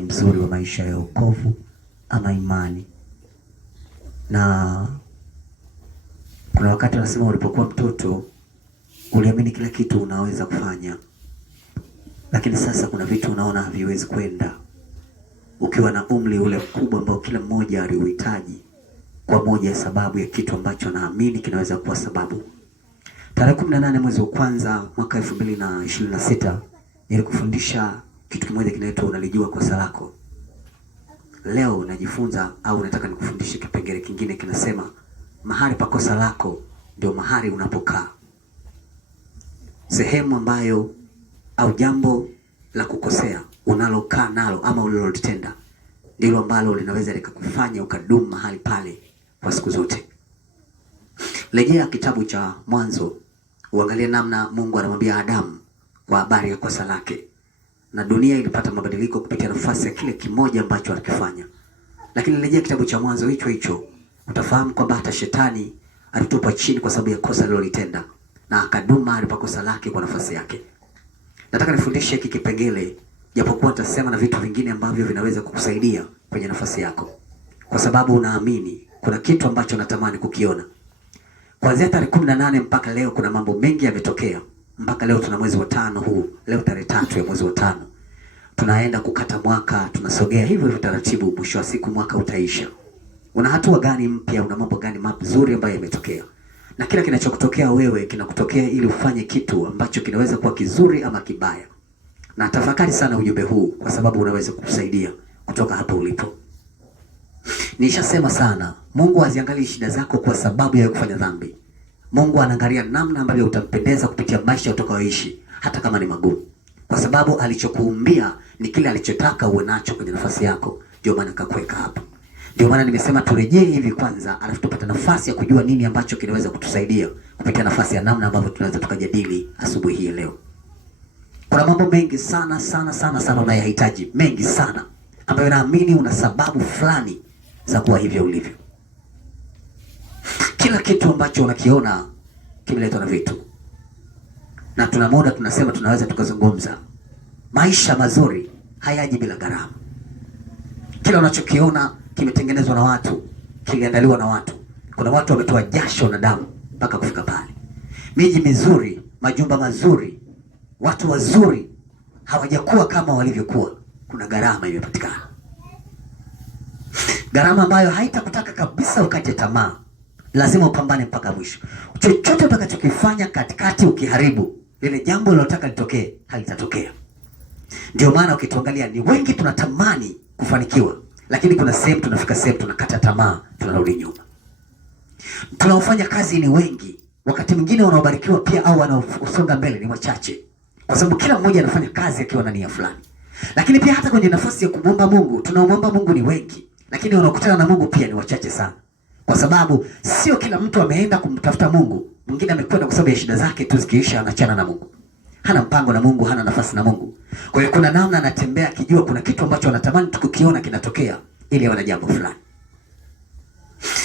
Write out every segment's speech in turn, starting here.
mtihani mzuri wa maisha ya wokovu ama imani. Na kuna wakati wanasema ulipokuwa mtoto uliamini kila kitu unaweza kufanya, lakini sasa kuna vitu unaona haviwezi kwenda ukiwa na umri ule mkubwa ambao kila mmoja aliuhitaji kwa moja ya sababu ya kitu ambacho naamini kinaweza kuwa sababu. Tarehe 18 mwezi wa kwanza mwaka 2026 nilikufundisha kitu kimoja kinaitwa unalijua kosa lako. Leo najifunza au nataka nikufundishe kipengele kingine kinasema mahali pa kosa lako ndio mahali unapokaa. Sehemu ambayo au jambo la kukosea unalokaa nalo ama ulilotenda ndilo ambalo linaweza likakufanya ukadumu mahali pale kwa siku zote. Rejea kitabu cha Mwanzo uangalie namna Mungu anamwambia Adamu kwa habari ya kosa lake. Na dunia ilipata mabadiliko kupitia nafasi ya kile kimoja ambacho alikifanya. Lakini rejea kitabu cha Mwanzo hicho utafahamu kwamba hata shetani alitupwa chini kwa sababu ya kosa alilolitenda na akaduma alipokosa lake kwa nafasi yake. Nataka nifundishe hiki kipengele japokuwa nitasema na vitu vingine ambavyo vinaweza kukusaidia kwenye nafasi yako. Kwa sababu unaamini kuna kitu ambacho natamani kukiona. Kuanzia tarehe 18 mpaka leo kuna mambo mengi yametokea. Mpaka leo tuna mwezi wa 5 huu. Leo tarehe 3 ya mwezi wa 5. Tunaenda kukata mwaka, tunasogea hivyo taratibu, mwisho wa siku mwaka utaisha. Una hatua gani mpya, una mambo gani mazuri ambayo yametokea? Na kila kinachokutokea wewe kinakutokea ili ufanye kitu ambacho kinaweza kuwa kizuri ama kibaya. Na tafakari sana ujumbe huu kwa sababu unaweza kukusaidia kutoka hapo ulipo. Nishasema sana, Mungu haziangalii shida zako kwa sababu ya kufanya dhambi. Mungu anaangalia namna ambavyo utampendeza kupitia maisha utakayoishi hata kama ni magumu. Kwa sababu alichokuumbia ni kile alichotaka uwe nacho kwenye nafasi yako. Ndio maana akakuweka hapa. Ndio maana nimesema turejee hivi kwanza, alafu tupate nafasi ya kujua nini ambacho kinaweza kutusaidia kupitia nafasi ya namna ambavyo tunaweza tukajadili asubuhi hii leo. Kuna mambo mengi sana unayohitaji, mengi sana ambayo naamini una sababu fulani za kuwa hivyo ulivyo. Kila kitu ambacho unakiona kimeletwa na vitu. Na tuna muda tunasema tunaweza tukazungumza. Maisha mazuri hayaji bila gharama. Kila unachokiona kimetengenezwa na watu, kiliandaliwa na watu. Kuna watu wametoa jasho na damu mpaka kufika pale. Miji mizuri, majumba mazuri, watu wazuri hawajakuwa kama walivyokuwa. Kuna gharama imepatikana. Gharama ambayo haitakutaka kabisa ukate tamaa. Lazima upambane mpaka mwisho. Chochote utakachokifanya katikati ukiharibu, lile jambo unalotaka litokee halitatokea. Ndio maana ukituangalia ni wengi tunatamani kufanikiwa, lakini kuna sehemu tunafika sehemu tunakata tamaa, tunarudi nyuma. Tunaofanya kazi ni wengi, wakati mwingine wanaobarikiwa pia au wanaosonga mbele ni wachache. Kwa sababu kila mmoja anafanya kazi akiwa na nia fulani. Lakini pia hata kwenye nafasi ya kumwomba Mungu, tunaomba Mungu ni wengi, lakini wanaokutana na Mungu pia ni wachache sana. Kwa sababu sio kila mtu ameenda kumtafuta Mungu. Mwingine amekwenda kwa sababu ya shida zake tu zikiisha anaachana na Mungu. Hana mpango na Mungu, hana nafasi na Mungu. Kwa hiyo kuna namna anatembea akijua kuna kitu ambacho anatamani tukikiona kinatokea ili awe na jambo fulani.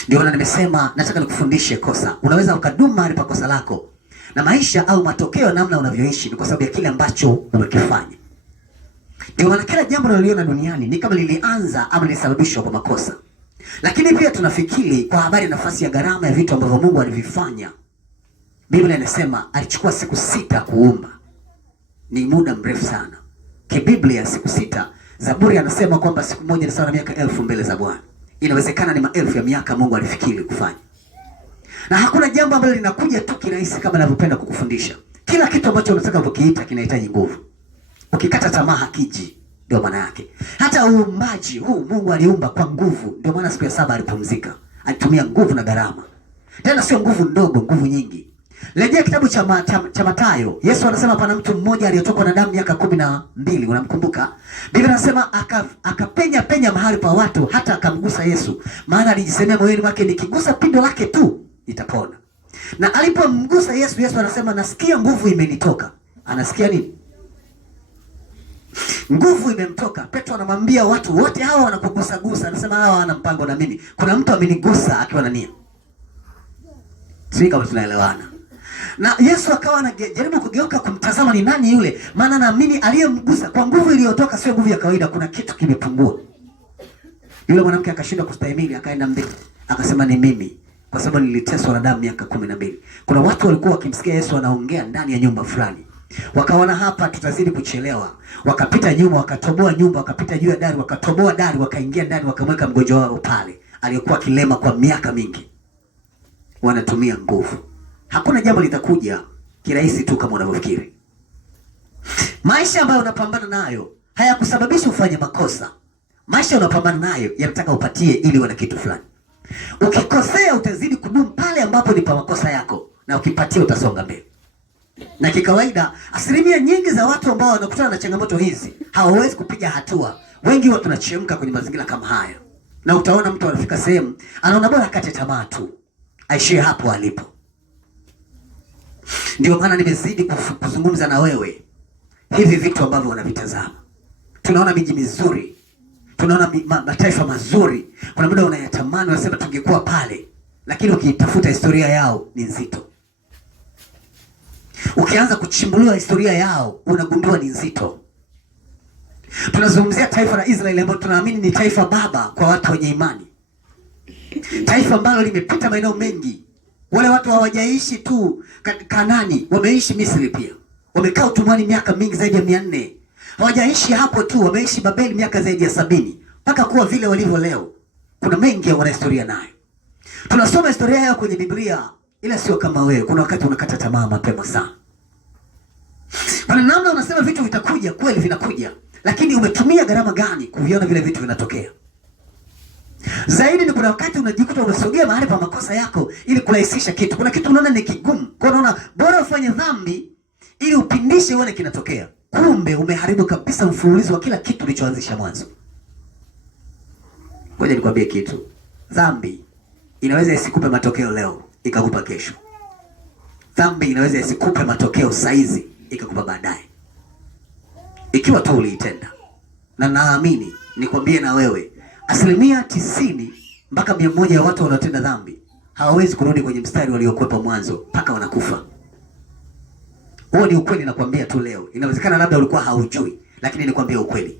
Ndio maana nimesema nataka nikufundishe kosa. Unaweza ukadumu mahali pa kosa lako. Na maisha au matokeo namna unavyoishi ni kwa sababu ya kile ambacho umekifanya. Ndio maana kila jambo unaloliona duniani ni kama lilianza ama lilisababishwa kwa makosa. Lakini pia tunafikiri kwa habari nafasi ya gharama ya vitu ambavyo Mungu alivifanya. Biblia inasema alichukua siku 6 kuumba. Ni muda mrefu sana. Kibiblia siku 6. Zaburi anasema kwamba siku moja ni sawa na miaka 1000 mbele za Bwana. Inawezekana ni maelfu ya miaka Mungu alifikiri kufanya. Na hakuna jambo ambalo linakuja tu kirahisi kama ninavyopenda kukufundisha. Kila kitu ambacho unataka kukiita kinahitaji nguvu. Ukikata tamaa hakiji. Ndio maana yake. Hata uumbaji huu Mungu aliumba kwa nguvu. Ndio maana siku ya 7 alipumzika. Alitumia nguvu na gharama. Tena sio nguvu ndogo, nguvu nyingi. Rejea kitabu cha Mathayo. Yesu anasema pana mtu mmoja aliyetokwa na damu miaka 12, unamkumbuka? Biblia inasema akapenya mahali pa watu hata akamgusa Yesu. Maana alijisemea moyoni mwake nikigusa pindo lake tu nitapona. Na alipomgusa Yesu, Yesu anasema nasikia nguvu imenitoka. Anasikia nini? Nguvu imemtoka. Petro anamwambia watu wote hawa wanakugusa. Anasema hawa wana mpango na mimi. Kuna mtu amenigusa akiwa na nia. Sisi kama tunaelewana. Na Yesu akawa anajaribu kugeuka kumtazama ni nani yule, maana naamini aliyemgusa kwa nguvu iliyotoka sio nguvu ya kawaida, kuna kitu kimepungua. Yule mwanamke akashindwa kustahimili, akaenda mbele, akasema ni mimi, kwa sababu niliteswa na damu miaka 12. Kuna watu walikuwa wakimsikia Yesu anaongea ndani ya nyumba fulani. Wakaona hapa tutazidi kuchelewa. Wakapita nyuma, wakatoboa nyumba, wakapita juu ya dari, wakatoboa dari, wakaingia ndani, wakamweka mgonjwa wao pale, aliyekuwa kilema kwa miaka mingi. Wanatumia nguvu. Hakuna jambo litakuja kirahisi tu kama unavyofikiri. Maisha ambayo unapambana nayo hayakusababishi ufanye makosa. Maisha unapambana nayo yanataka upatie ili uwe na kitu fulani. Ukikosea utazidi kudumu pale ambapo ni pa makosa yako, na ukipatia utasonga mbele. Na kikawaida asilimia nyingi za watu ambao wanakutana na changamoto hizi hawawezi kupiga hatua. Wengi watu tunachemka kwenye mazingira kama haya. Na utaona mtu anafika sehemu anaona bora akate tamaa tu, aishie hapo alipo. Ndio maana nimezidi kuzungumza na wewe hivi vitu ambavyo unavitazama. Tunaona miji mizuri, tunaona mataifa mazuri. Kuna muda unayatamani, unasema tungekuwa pale, lakini ukitafuta historia yao ni nzito. Ukianza kuchimbuliwa historia yao unagundua ni nzito. Tunazungumzia taifa la Israeli ambalo tunaamini ni taifa baba kwa watu wenye imani. Taifa ambalo limepita maeneo mengi. Wale watu hawajaishi tu Kanaani, wameishi Misri pia. Wamekaa utumwani miaka mingi zaidi ya 400. Hawajaishi hapo tu, wameishi Babeli miaka zaidi ya 70. Mpaka kuwa vile walivyo leo. Kuna mengi ya wana historia nayo. Tunasoma historia yao kwenye Biblia, ila sio kama wewe. Kuna wakati unakata tamaa mapema sana. Kuna namna unasema vitu vitakuja, kweli vinakuja, lakini umetumia gharama gani kuviona vile vitu vinatokea? Zaidi ni kuna wakati unajikuta unasogea mahali pa makosa yako ili kurahisisha kitu. Kuna kitu unaona ni kigumu, kwa unaona bora ufanye dhambi ili upindishe uone kinatokea. Kumbe umeharibu kabisa mfululizo wa kila kitu ulichoanzisha mwanzo. Ngoja nikwambie kitu. Dhambi inaweza isikupe matokeo leo, ikakupa kesho. Dhambi inaweza isikupe matokeo saizi, ikakupa baadaye, ikiwa tu uliitenda. Na naamini nikwambie na wewe, asilimia 90 mpaka 100 ya watu wanaotenda dhambi hawawezi kurudi kwenye mstari waliokuwepo mwanzo mpaka wanakufa. Huo ni ukweli, nakwambia tu leo. Inawezekana labda ulikuwa haujui, lakini nikwambia ukweli.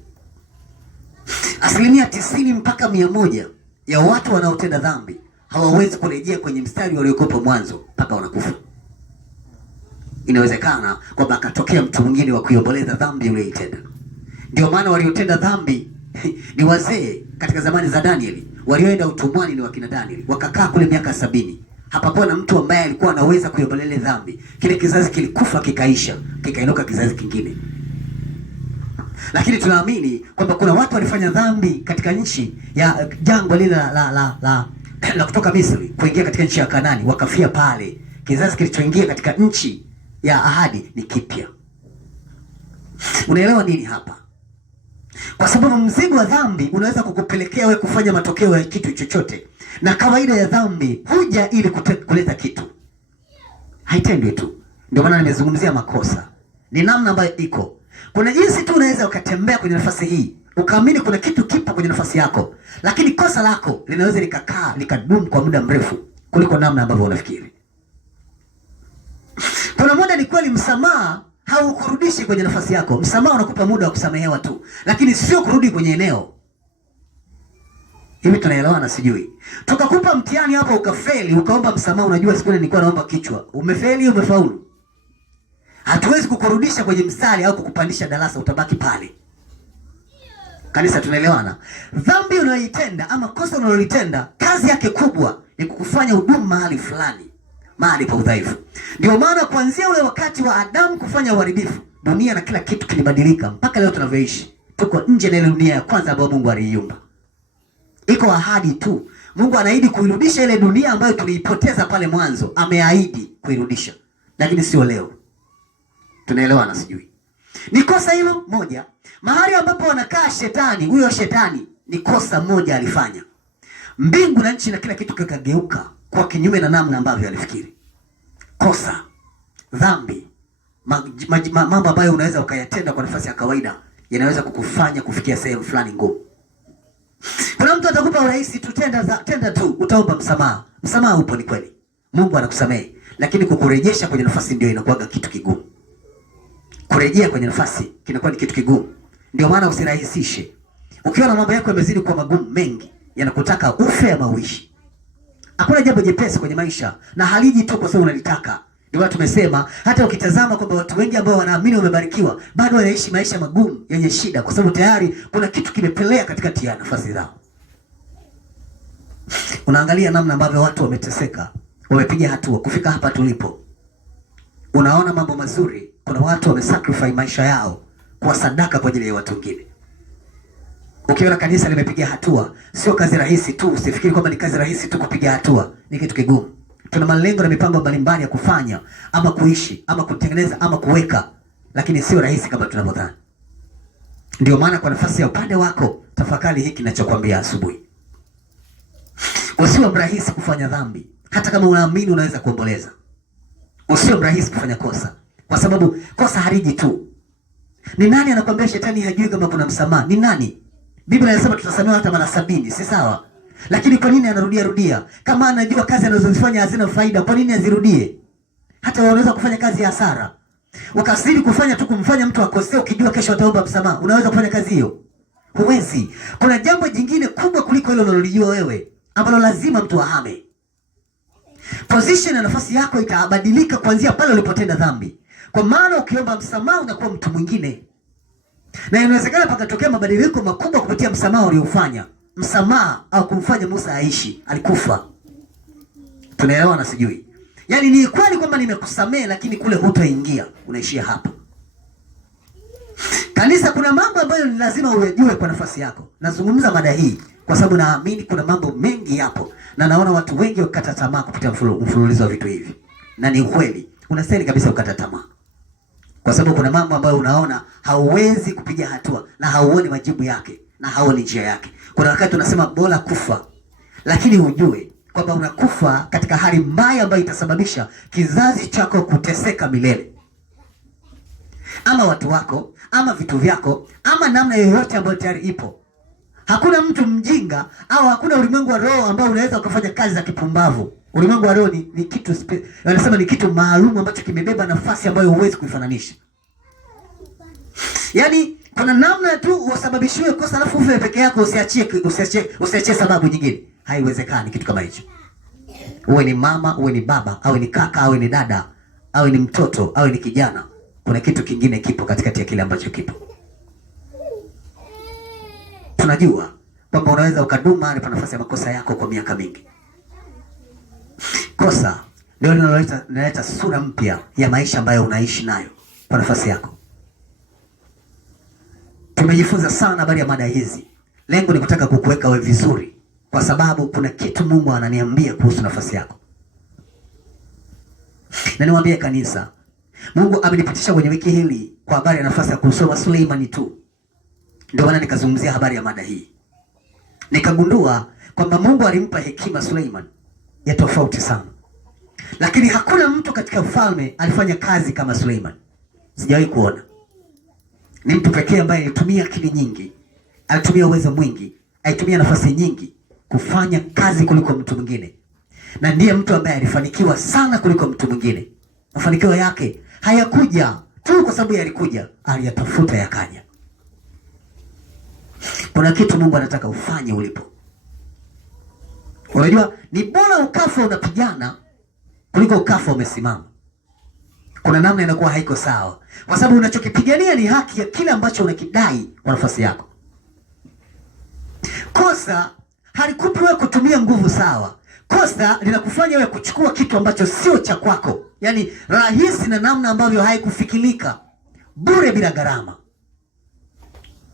Asilimia 90 mpaka 100 ya watu wanaotenda dhambi hawawezi kurejea kwenye mstari waliokuwepo mwanzo mpaka wanakufa. Inawezekana kwamba akatokea mtu mwingine wa kuiomboleza dhambi uliyoitenda. Ndio maana waliotenda dhambi ni wazee katika zamani za Danieli. Walioenda utumwani ni wakina Danieli. Wakakaa kule miaka 70. Hapakuwa na mtu ambaye alikuwa anaweza kuiomboleza dhambi. Kile kizazi kilikufa kikaisha, kikainuka kizazi kingine. Lakini tunaamini kwamba kuna watu walifanya dhambi katika nchi ya jangwa lile la kutoka Misri kuingia katika nchi ya Kanaani, wakafia pale. Kizazi kilichoingia katika nchi ya ahadi ni kipya. Unaelewa nini hapa? Kwa sababu mzigo wa dhambi unaweza kukupelekea wewe kufanya matokeo ya kitu chochote. Na kawaida ya dhambi huja ili kuleta kitu, haitendwi tu. Ndio maana nimezungumzia makosa. Ni namna ambayo iko. Kuna jinsi tu unaweza ukatembea kwenye nafasi hii, ukaamini kuna kitu kipo kwenye nafasi yako, lakini kosa lako linaweza likakaa likadumu kwa muda mrefu kuliko namna ambavyo unafikiri. Kuna muda ni kweli msamaha haukurudishi kwenye nafasi yako. Msamaha unakupa muda wa kusamehewa tu, lakini sio kurudi kwenye eneo. Hivi tunaelewana sijui? Tukakupa mtihani hapa ukafeli, ukaomba msamaha, unajua siku ile nilikuwa naomba kichwa. Umefeli, umefaulu. Hatuwezi kukurudisha kwenye mstari au kukupandisha darasa, utabaki pale. Kanisa, tunaelewana? Dhambi unayoitenda ama kosa unalolitenda, kazi yake kubwa ni kukufanya udumu mahali fulani, mahali pa udhaifu. Ndio maana kuanzia ule wakati wa Adamu kufanya uharibifu, dunia na kila kitu kilibadilika mpaka leo tunavyoishi. Tuko nje na ile dunia ya kwanza ambayo Mungu aliiumba. Iko ahadi tu. Mungu anaahidi kuirudisha ile dunia ambayo tuliipoteza pale mwanzo. Ameahidi kuirudisha. Lakini sio leo. Tunaelewana sijui? Ni kosa hilo moja. Mahali ambapo wanakaa shetani, huyo shetani ni kosa moja alifanya. Mbingu na nchi na kila kitu kikageuka kwa kinyume na namna ambavyo alifikiri. Kosa, dhambi, mambo ambayo unaweza ukayatenda kwa nafasi ya kawaida yanaweza kukufanya kufikia sehemu fulani ngumu. Kuna mtu atakupa urahisi tu, tenda tu, utaomba msamaha. Msamaha upo, ni kweli. Mungu anakusamehe. lakini kukurejesha kwenye nafasi ndio inakuwa kitu kigumu. Kurejea kwenye nafasi kinakuwa ni kitu kigumu. Ndio maana usirahisishe. Ukiona mambo yako yamezidi kuwa magumu mengi, yanakutaka ufe ama uishi. Hakuna jambo jepesi kwenye maisha na haliji tu kwa sababu unalitaka. Ndio maana tumesema hata ukitazama kwamba watu wengi ambao wanaamini wamebarikiwa bado wanaishi maisha magumu yenye shida kwa sababu tayari kuna kitu kimepelea katikati ya nafasi zao. Unaangalia namna ambavyo watu wameteseka, wamepiga hatua kufika hapa tulipo. Unaona mambo mazuri, kuna watu wamesacrifice maisha yao kwa sadaka kwa ajili ya watu wengine. Ukiona kanisa limepiga hatua, sio kazi rahisi tu, usifikiri kwamba ni kazi rahisi tu kupiga hatua, ni kitu kigumu. Tuna malengo na mipango mbalimbali ya kufanya ama kuishi ama kutengeneza ama kuweka, lakini sio rahisi kama tunavyodhani. Ndio maana kwa nafasi ya upande wako, tafakari hiki ninachokuambia asubuhi. Usiwe mrahisi kufanya dhambi, hata kama unaamini unaweza kuomboleza. Usiwe mrahisi kufanya kosa, kwa sababu kosa hariji tu. Ni nani anakuambia shetani hajui kama kuna msamaha? Ni nani? Biblia inasema tutasamehewa hata mara 70, si sawa? Lakini kwa nini anarudia? Kama anajua kazi anazozifanya hazina faida, kwa nini azirudie? Hata unaweza kufanya kazi ya hasara. Ukasiri kufanya tu kumfanya mtu akosea ukijua kesho ataomba msamaha. Unaweza kufanya kazi hiyo? Huwezi. Kuna jambo jingine kubwa kuliko hilo unalolijua wewe, ambalo lazima mtu ahame. Position na nafasi yako itabadilika kuanzia pale ulipotenda dhambi. Kwa maana ukiomba msamaha unakuwa mtu mwingine. Na inawezekana pakatokea mabadiliko makubwa kupitia msamaha uliofanya. Msamaha au kumfanya Musa aishi, alikufa. Tunaelewana sijui? Yaani ni kweli kwamba nimekusamehe lakini kule hutaingia, unaishia hapa. Kanisa, kuna mambo ambayo ni lazima uyajue kwa nafasi yako. Nazungumza mada hii kwa sababu naamini kuna mambo mengi yapo na naona watu wengi wakata tamaa kupitia mfululizo wa vitu hivi. Na ni kweli, unastahili kabisa ukata tamaa. Kwa sababu kuna mambo ambayo unaona hauwezi kupiga hatua na hauoni majibu yake na hauoni njia yake. Kuna wakati unasema bora kufa, lakini ujue kwamba unakufa katika hali mbaya ambayo itasababisha kizazi chako kuteseka milele. Ama watu wako, ama vitu vyako, ama namna yoyote ambayo tayari ipo. Hakuna mtu mjinga au hakuna ulimwengu wa roho ambao unaweza kufanya kazi za kipumbavu. Ulimwengu wa roho ni kitu wanasema ni kitu maalum ambacho kimebeba nafasi ambayo huwezi kuifananisha. Yaani kuna namna tu usababishiwe kosa alafu ufe peke yako, usiachie sababu nyingine. Haiwezekani kitu kama hicho. Uwe ni mama, uwe ni baba, au ni kaka, au ni dada, au ni mtoto, au ni kijana. Kuna kitu kingine kipo katikati ya kile ambacho kipo. Tunajua kwamba unaweza ukaduma hadi pa nafasi ya makosa yako kwa miaka mingi. Kosa ndio linaloleta sura mpya ya maisha ambayo unaishi nayo kwa nafasi yako. Tumejifunza sana habari ya mada hizi. Lengo ni kutaka kukuweka wewe vizuri, kwa sababu kuna kitu Mungu ananiambia kuhusu nafasi yako. Na niwaambie kanisa, Mungu amenipitisha kwenye wiki hili kwa habari ya nafasi ya kusoma Suleimani tu. Ndio maana nikazungumzia habari ya mada hii. Nikagundua kwamba Mungu alimpa hekima Suleiman ya tofauti sana. Lakini hakuna mtu katika ufalme alifanya kazi kama Suleiman. Sijawahi kuona. Ni mtu pekee ambaye alitumia akili nyingi, alitumia uwezo mwingi, alitumia nafasi nyingi kufanya kazi kuliko mtu mwingine. Na ndiye mtu ambaye alifanikiwa sana kuliko mtu mwingine. Mafanikio yake hayakuja tu kwa sababu yalikuja, aliyatafuta yakaja. Kuna kitu Mungu anataka ufanye ulipo. Unajua ni bora ukafa unapigana kuliko ukafa umesimama. Kuna namna inakuwa haiko sawa, kwa sababu unachokipigania ni haki ya kile ambacho unakidai kwa nafasi yako. Kosa halikupi wewe kutumia nguvu sawa. Kosa linakufanya wewe kuchukua kitu ambacho sio cha kwako. Yaani rahisi na namna ambavyo haikufikirika, bure bila gharama.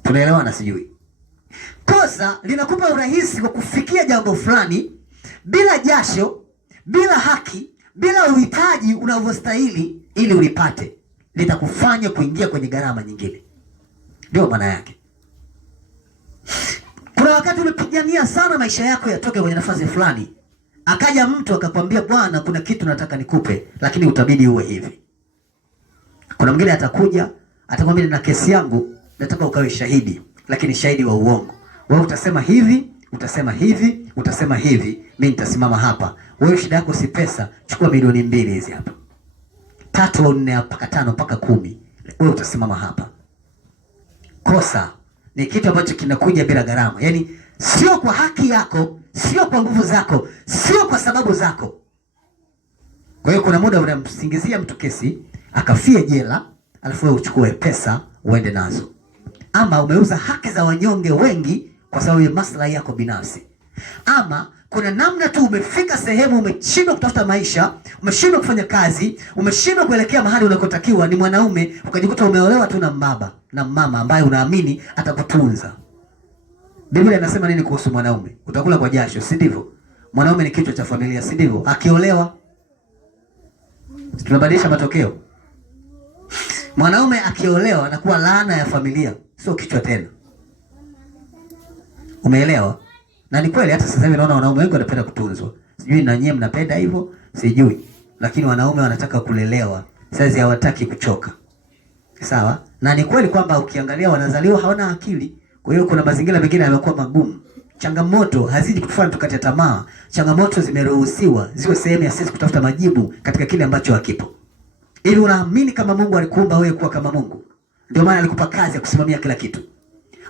Tunaelewana sijui? Kosa linakupa urahisi wa kufikia jambo fulani bila jasho, bila haki, bila uhitaji unavyostahili ili ulipate. Litakufanya kuingia kwenye gharama nyingine. Ndio maana yake. Kuna wakati unapigania sana maisha yako yatoke kwenye nafasi fulani, akaja mtu akakwambia, bwana, kuna kitu nataka nikupe, lakini utabidi uwe hivi. Kuna mwingine atakuja, atakwambia na kesi yangu nataka ukawe shahidi, lakini shahidi wa uongo. Wewe utasema hivi, utasema hivi, utasema hivi, mimi nitasimama hapa. Wewe shida yako si pesa, chukua milioni 2 hizi hapa. 3 au 4 mpaka 5 mpaka 10. Wewe utasimama hapa. Kosa ni kitu ambacho kinakuja bila gharama. Yaani sio kwa haki yako, sio kwa nguvu zako, sio kwa sababu zako. Kwa hiyo kuna muda unamsingizia mtu kesi, akafie jela, alafu wewe uchukue pesa uende nazo. Ama umeuza haki za wanyonge wengi kwa sababu ya maslahi yako binafsi. Ama kuna namna tu umefika sehemu umeshindwa kutafuta maisha, umeshindwa kufanya kazi, umeshindwa kuelekea mahali unakotakiwa, ni mwanaume, ukajikuta umeolewa tu na baba na mama ambaye unaamini atakutunza. Biblia inasema nini kuhusu mwanaume? Utakula kwa jasho, si ndivyo? Mwanaume ni kichwa cha familia, si ndivyo? Akiolewa tunabadilisha matokeo. Mwanaume akiolewa anakuwa laana ya familia, sio kichwa tena. Umeelewa? Na ni kweli hata sasa hivi naona wanaume wengi wanapenda kutunzwa. Sijui na nyinyi mnapenda hivyo, sijui. Lakini wanaume wanataka kulelewa. Sasa hawataki kuchoka. Sawa? Na ni kweli kwamba ukiangalia wanazaliwa hawana akili. Kwa hiyo kuna mazingira mengine yamekuwa magumu. Changamoto haziji kutufanya tukate tamaa. Changamoto zimeruhusiwa ziwe sehemu ya sisi kutafuta majibu katika kile ambacho hakipo. Ili unaamini kama Mungu alikuumba wewe kuwa kama Mungu. Ndio maana alikupa kazi ya kusimamia kila kitu.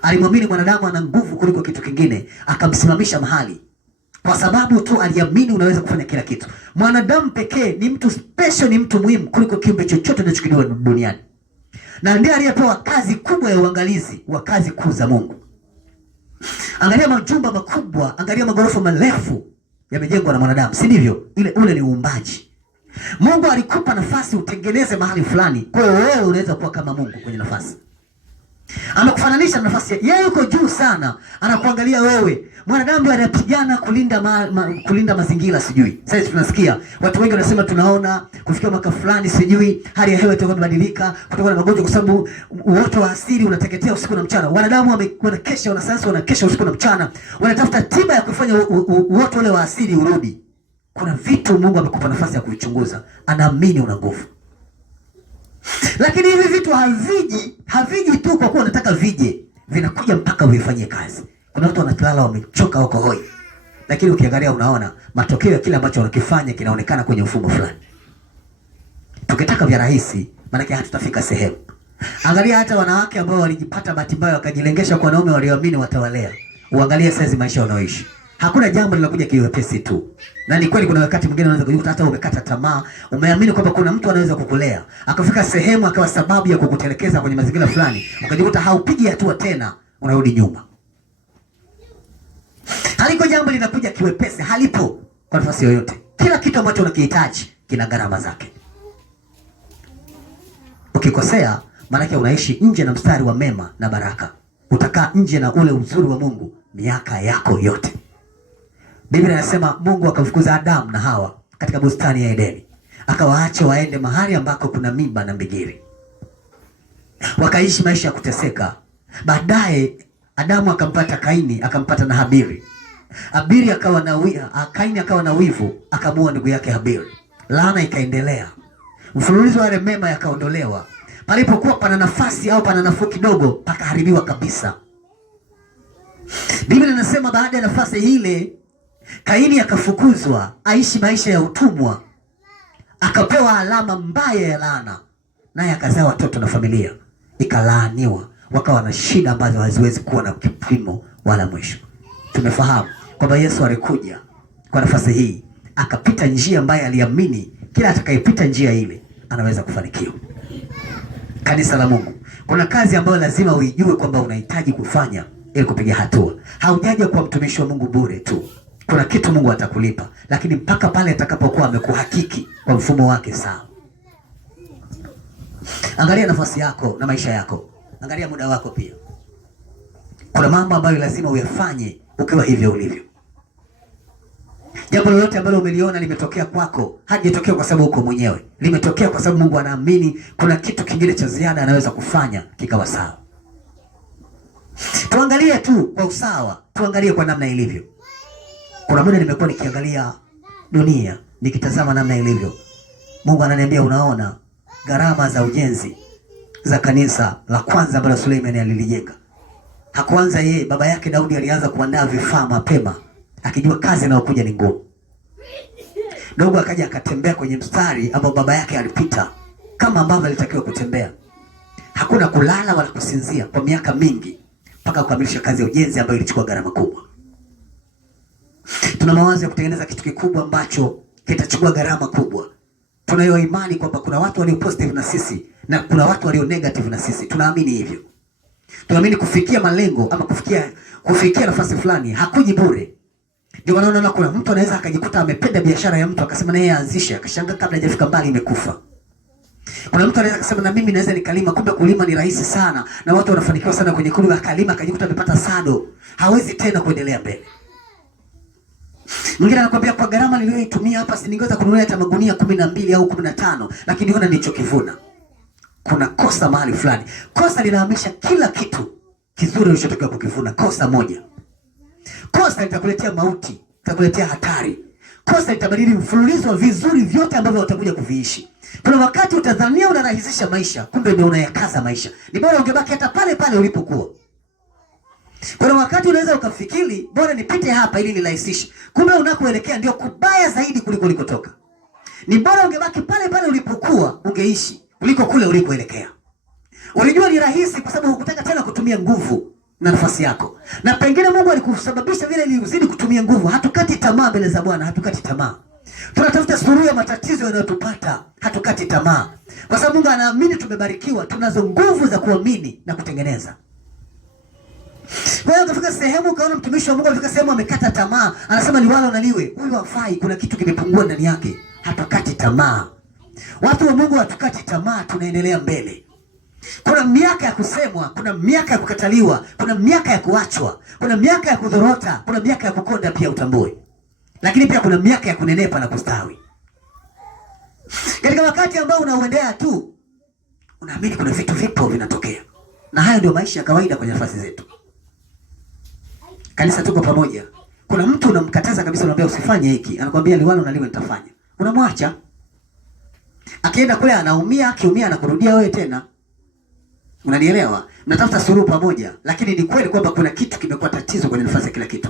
Alimwamini mwanadamu ana nguvu kuliko kitu kingine, akamsimamisha mahali. Kwa sababu tu aliamini unaweza kufanya kila kitu. Mwanadamu pekee ni mtu special, ni mtu muhimu kuliko kiumbe chochote kinachokidiwa duniani. Na ndiye aliyepewa kazi kubwa ya uangalizi wa kazi kuu za Mungu. Angalia majumba makubwa, angalia magorofa marefu yamejengwa na mwanadamu, si ndivyo? Ule ni uumbaji. Mungu alikupa nafasi utengeneze mahali fulani. Kwa hiyo wewe unaweza kuwa kama Mungu kwenye nafasi. Amekufananisha na nafasi yeye, yuko juu sana, anakuangalia wewe. Mwanadamu ndiye anapigana kulinda mazingira, sijui. Sasa tunasikia watu wengi wanasema tunaona kufikia mwaka fulani sijui hali ya hewa itakuwa kubadilika kutokana na magonjwa kwa sababu uoto wa asili unateketea usiku na mchana. Wanadamu wanakesha, wanasayansi wanakesha usiku na mchana. Wanatafuta tiba ya kufanya uoto ule wa asili urudi. Kuna vitu Mungu amekupa nafasi ya kuvichunguza. Anaamini una nguvu. Lakini hivi vitu haviji tu kwa kuwa unataka vije. Vinakuja mpaka uvifanyie kazi. Kuna watu wanalala wamechoka huko hoi. Lakini ukiangalia unaona matokeo ya kile ambacho wanakifanya kinaonekana kwenye mfumo fulani. Tukitaka vya rahisi, maana yake hatutafika sehemu. Angalia hata wanawake ambao walijipata bahati mbaya wakajilengesha kwa wanaume walioamini watawalea. Uangalie sasa maisha wanaoishi. Hakuna jambo linakuja kiwepesi tu. Na ni kweli kuna wakati mwingine unaweza kujikuta hata umekata tamaa, umeamini kwamba kuna mtu anaweza kukulea. Akafika sehemu akawa sababu ya kukutelekeza kwenye mazingira fulani, ukajikuta haupigi hatua tena, unarudi nyuma. Haliko jambo linakuja kiwepesi, halipo kwa nafasi yoyote. Kila kitu ambacho unakihitaji kina gharama zake. Ukikosea, maana yake unaishi nje na mstari wa mema na baraka. Utakaa nje na ule uzuri wa Mungu miaka yako yote. Biblia inasema Mungu akamfukuza Adamu na Hawa katika bustani ya Edeni. Akawaacha waende mahali ambako kuna miba na mbigiri. Wakaishi maisha ya kuteseka. Baadaye Adamu akampata Kaini, akampata na Habili. Kaini akawa na wivu, akamuua ndugu yake Habili. Laana ikaendelea. Mfululizo wa mema yakaondolewa. Palipokuwa pana nafasi au pana nafuu kidogo, pakaharibiwa kabisa. Biblia inasema baada ya nafasi ile Kaini akafukuzwa aishi maisha ya utumwa, akapewa alama mbaya ya laana, naye akazaa watoto na familia ikalaaniwa, wakawa na shida ambazo haziwezi kuwa na kipimo wala mwisho. Tumefahamu kwamba Yesu alikuja kwa nafasi hii, akapita njia ambayo aliamini kila atakayepita njia ile anaweza kufanikiwa. Kanisa la Mungu, kuna kazi ambayo lazima uijue kwamba unahitaji kufanya ili kupiga hatua. Haujaja kwa mtumishi wa Mungu bure tu. Kuna kitu Mungu atakulipa, lakini mpaka pale atakapokuwa amekuhakiki kwa mfumo wake sawa. Angalia nafasi yako na maisha yako. Angalia muda wako pia. Kuna mambo ambayo lazima uyafanye ukiwa hivyo ulivyo. Jambo lolote ambalo umeliona limetokea kwako, hajatokea kwa sababu uko mwenyewe. Limetokea kwa sababu Mungu anaamini kuna kitu kingine cha ziada anaweza kufanya kikawa sawa. Tuangalie tu kwa usawa, tuangalie kwa namna ilivyo. Kuna muda nimekuwa nikiangalia dunia, nikitazama namna ilivyo. Mungu ananiambia unaona gharama za ujenzi za kanisa la kwanza ambalo Suleiman alilijenga. Hakuanza yeye, baba yake Daudi alianza kuandaa vifaa mapema, akijua kazi inayokuja ni ngumu. Dogo akaja akatembea kwenye mstari ambao baba yake alipita kama ambavyo alitakiwa kutembea. Hakuna kulala wala kusinzia kwa miaka mingi mpaka kukamilisha kazi ya ujenzi ambayo ilichukua gharama kubwa. Tuna mawazo ya kutengeneza kitu kikubwa ambacho kitachukua gharama kubwa. Tunayo imani kwamba kuna watu walio positive na sisi na kuna watu walio negative na sisi. Tunaamini hivyo. Tunaamini kufikia malengo ama kufikia nafasi fulani hakuji bure. Ndio maana unaona kuna mtu anaweza akajikuta amependa biashara ya mtu akasema na yeye aanzishe, akashangaa kabla hajafika mbali imekufa. Kuna mtu anaweza kusema na mimi naweza nikalima, kumbe kulima ni rahisi sana na watu wanafanikiwa sana kwenye kulima, akalima akajikuta amepata sado, hawezi tena kuendelea mbele. Mwingine anakuambia kwa gharama niliyoitumia hapa si ningeweza kununua hata magunia 12 au 15, lakini ona nilichokivuna. Kuna kosa mahali fulani. Kosa linahamisha kila kitu kizuri ulichotoka kukivuna. Kosa moja. Kosa litakuletea mauti, litakuletea hatari. Kosa litabadili mfululizo wa vizuri vyote ambavyo utakuja kuviishi. Kuna wakati utadhania unarahisisha maisha, kumbe ndio unayakaza maisha. Ni bora ungebaki hata pale pale ulipokuwa. Kuna wakati unaweza ukafikiri bora nipite hapa ili nirahisishe, kumbe unakoelekea ndio kubaya zaidi kuliko ulikotoka. Ni bora ungebaki pale pale ulipokuwa ungeishi kuliko kule ulikoelekea. Ulijua ni rahisi kwa sababu hukutaka tena kutumia nguvu na nafasi yako. Na pengine Mungu alikusababisha vile ili uzidi kutumia nguvu. Hatukati tamaa mbele za Bwana, hatukati tamaa. Tunatafuta suluhu ya matatizo yanayotupata, hatukati tamaa. Kwa sababu Mungu anaamini tumebarikiwa, tunazo nguvu za kuamini na kutengeneza. Kwa hiyo kufika sehemu kaona mtumishi wa Mungu afika sehemu amekata tamaa, anasema ni wala unaliwe. Huyu hafai, kuna kitu kimepungua ndani yake. Hatukati tamaa. Watu wa Mungu hatukati tamaa, tunaendelea mbele. Kuna miaka ya kusemwa, kuna miaka ya kukataliwa, kuna miaka ya kuachwa, kuna miaka ya kudhorota, kuna miaka ya kukonda pia utambue. Lakini pia kuna miaka ya kunenepa na kustawi. Katika wakati ambao unauendea tu, unaamini kuna vitu vipo vinatokea. Na hayo ndio maisha ya kawaida kwenye nafasi zetu. Kanisa tuko pamoja. Kuna mtu unamkataza kabisa, unamwambia usifanye hiki, anakuambia liwalo na liwe nitafanya. Unamwacha. Akienda kule anaumia, akiumia anakurudia wewe tena. Unanielewa? Mnatafuta suluhu pamoja, lakini ni kweli kwamba kuna kitu kimekuwa tatizo kwenye nafasi ya kila kitu.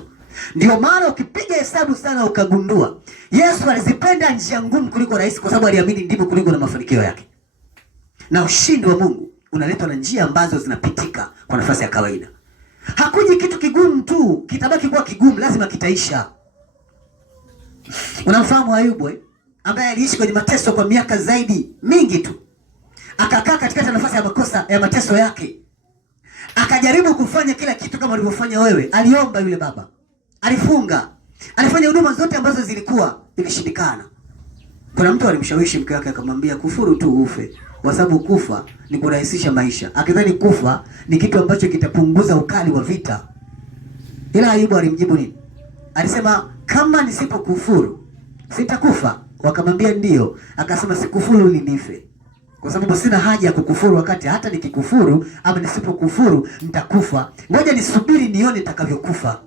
Ndio maana ukipiga hesabu sana ukagundua, Yesu alizipenda njia ngumu kuliko rahisi kwa sababu aliamini ndivyo kuliko na mafanikio yake. Na ushindi wa Mungu unaletwa na njia ambazo zinapitika kwa nafasi ya kawaida. Hakuji kitu kigumu tu, kitabaki kuwa kigumu, lazima kitaisha. Unamfahamu Ayubu ambaye aliishi kwenye mateso kwa miaka zaidi mingi tu. Akakaa katika nafasi ya makosa ya mateso yake. Akajaribu kufanya kila kitu kama ulivyofanya wewe. Aliomba yule baba. Alifunga. Alifanya huduma zote ambazo zilikuwa ilishindikana. Kuna mtu alimshawishi mke wake akamwambia kufuru tu ufe, kwa sababu kufa ni kurahisisha maisha. Akidhani kufa ni kitu ambacho kitapunguza ukali wa vita. Ila Ayubu alimjibu nini? Alisema kama nisipokufuru sitakufa. Wakamwambia ndio. Akasema sikufuru ili nife. Kwa sababu sina haja ya kukufuru wakati hata nikikufuru ama nisipokufuru nitakufa. Ngoja nisubiri nione nitakavyokufa.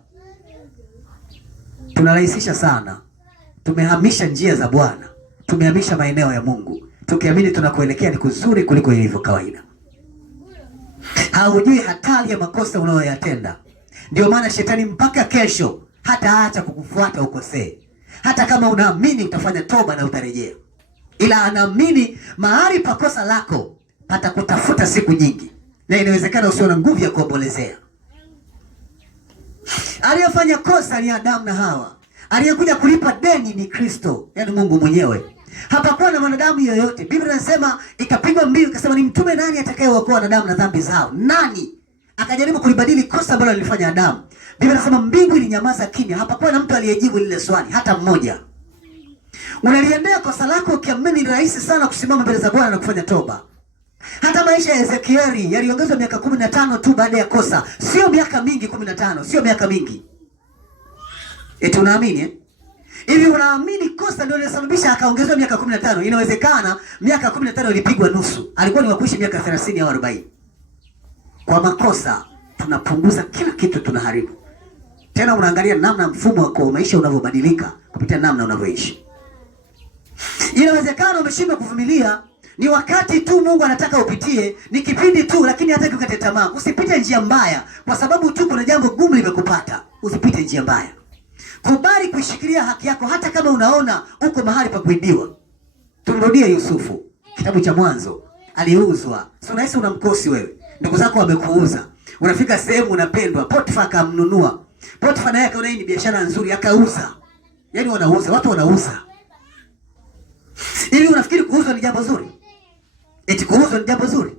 Tunarahisisha sana. Tumehamisha njia za Bwana. Tumehamisha maeneo ya Mungu. Tukiamini tunakoelekea ni kuzuri kuliko ilivyo kawaida. Haujui hatari ya makosa unayoyatenda. Ndio maana shetani mpaka kesho hataacha kukufuata ukosee. Hata kama unaamini utafanya toba na utarejea. Ila anaamini mahali pa kosa lako patakutafuta siku nyingi. Na inawezekana usio na nguvu ya kuombolezea. Aliyefanya kosa ni Adamu na Hawa. Aliyekuja kulipa deni ni Kristo, yaani Mungu mwenyewe. Hapakuwa na wanadamu yoyote. Biblia inasema ikapigwa mbiu ikasema ni mtume nani atakayewaokoa wanadamu na dhambi zao? Nani? Akajaribu kulibadili kosa ambalo alifanya Adamu. Biblia inasema mbingu ilinyamaza kimya. Hapakuwa na mtu aliyejibu lile swali, hata mmoja. Unaliendea kosa lako ukiamini ni rahisi sana kusimama mbele za Bwana na kufanya toba. Hata maisha ya Ezekieli yaliongezwa miaka 15 tu baada ya kosa. Sio miaka mingi 15, sio miaka mingi. Eti unaamini? Hivi unaamini kosa ndio lilisababisha akaongezwa miaka 15? Inawezekana miaka 15 ilipigwa nusu. Alikuwa ni wakuishi miaka 30 au 40. Kwa makosa tunapunguza kila kitu, tunaharibu. Tena unaangalia namna mfumo wako wa maisha unavyobadilika kupitia namna unavyoishi. Inawezekana umeshindwa kuvumilia, ni wakati tu Mungu anataka upitie, ni kipindi tu, lakini hataki ukate tamaa. Usipite njia mbaya kwa sababu tu kuna jambo gumu limekupata. Usipite njia mbaya. Kubali kuishikilia haki yako hata kama unaona uko mahali pa kuibiwa. Tumrudie Yusufu, kitabu cha Mwanzo. Aliuzwa. Si unahisi una mkosi wewe. Ndugu zako wamekuuza. Unafika sehemu unapendwa, Potifa akamnunua. Potifa naye akaona hii ni biashara nzuri akauza. Yaani wanauza, watu wanauza. Ili unafikiri kuuzwa ni jambo zuri? Eti kuuzwa ni jambo zuri?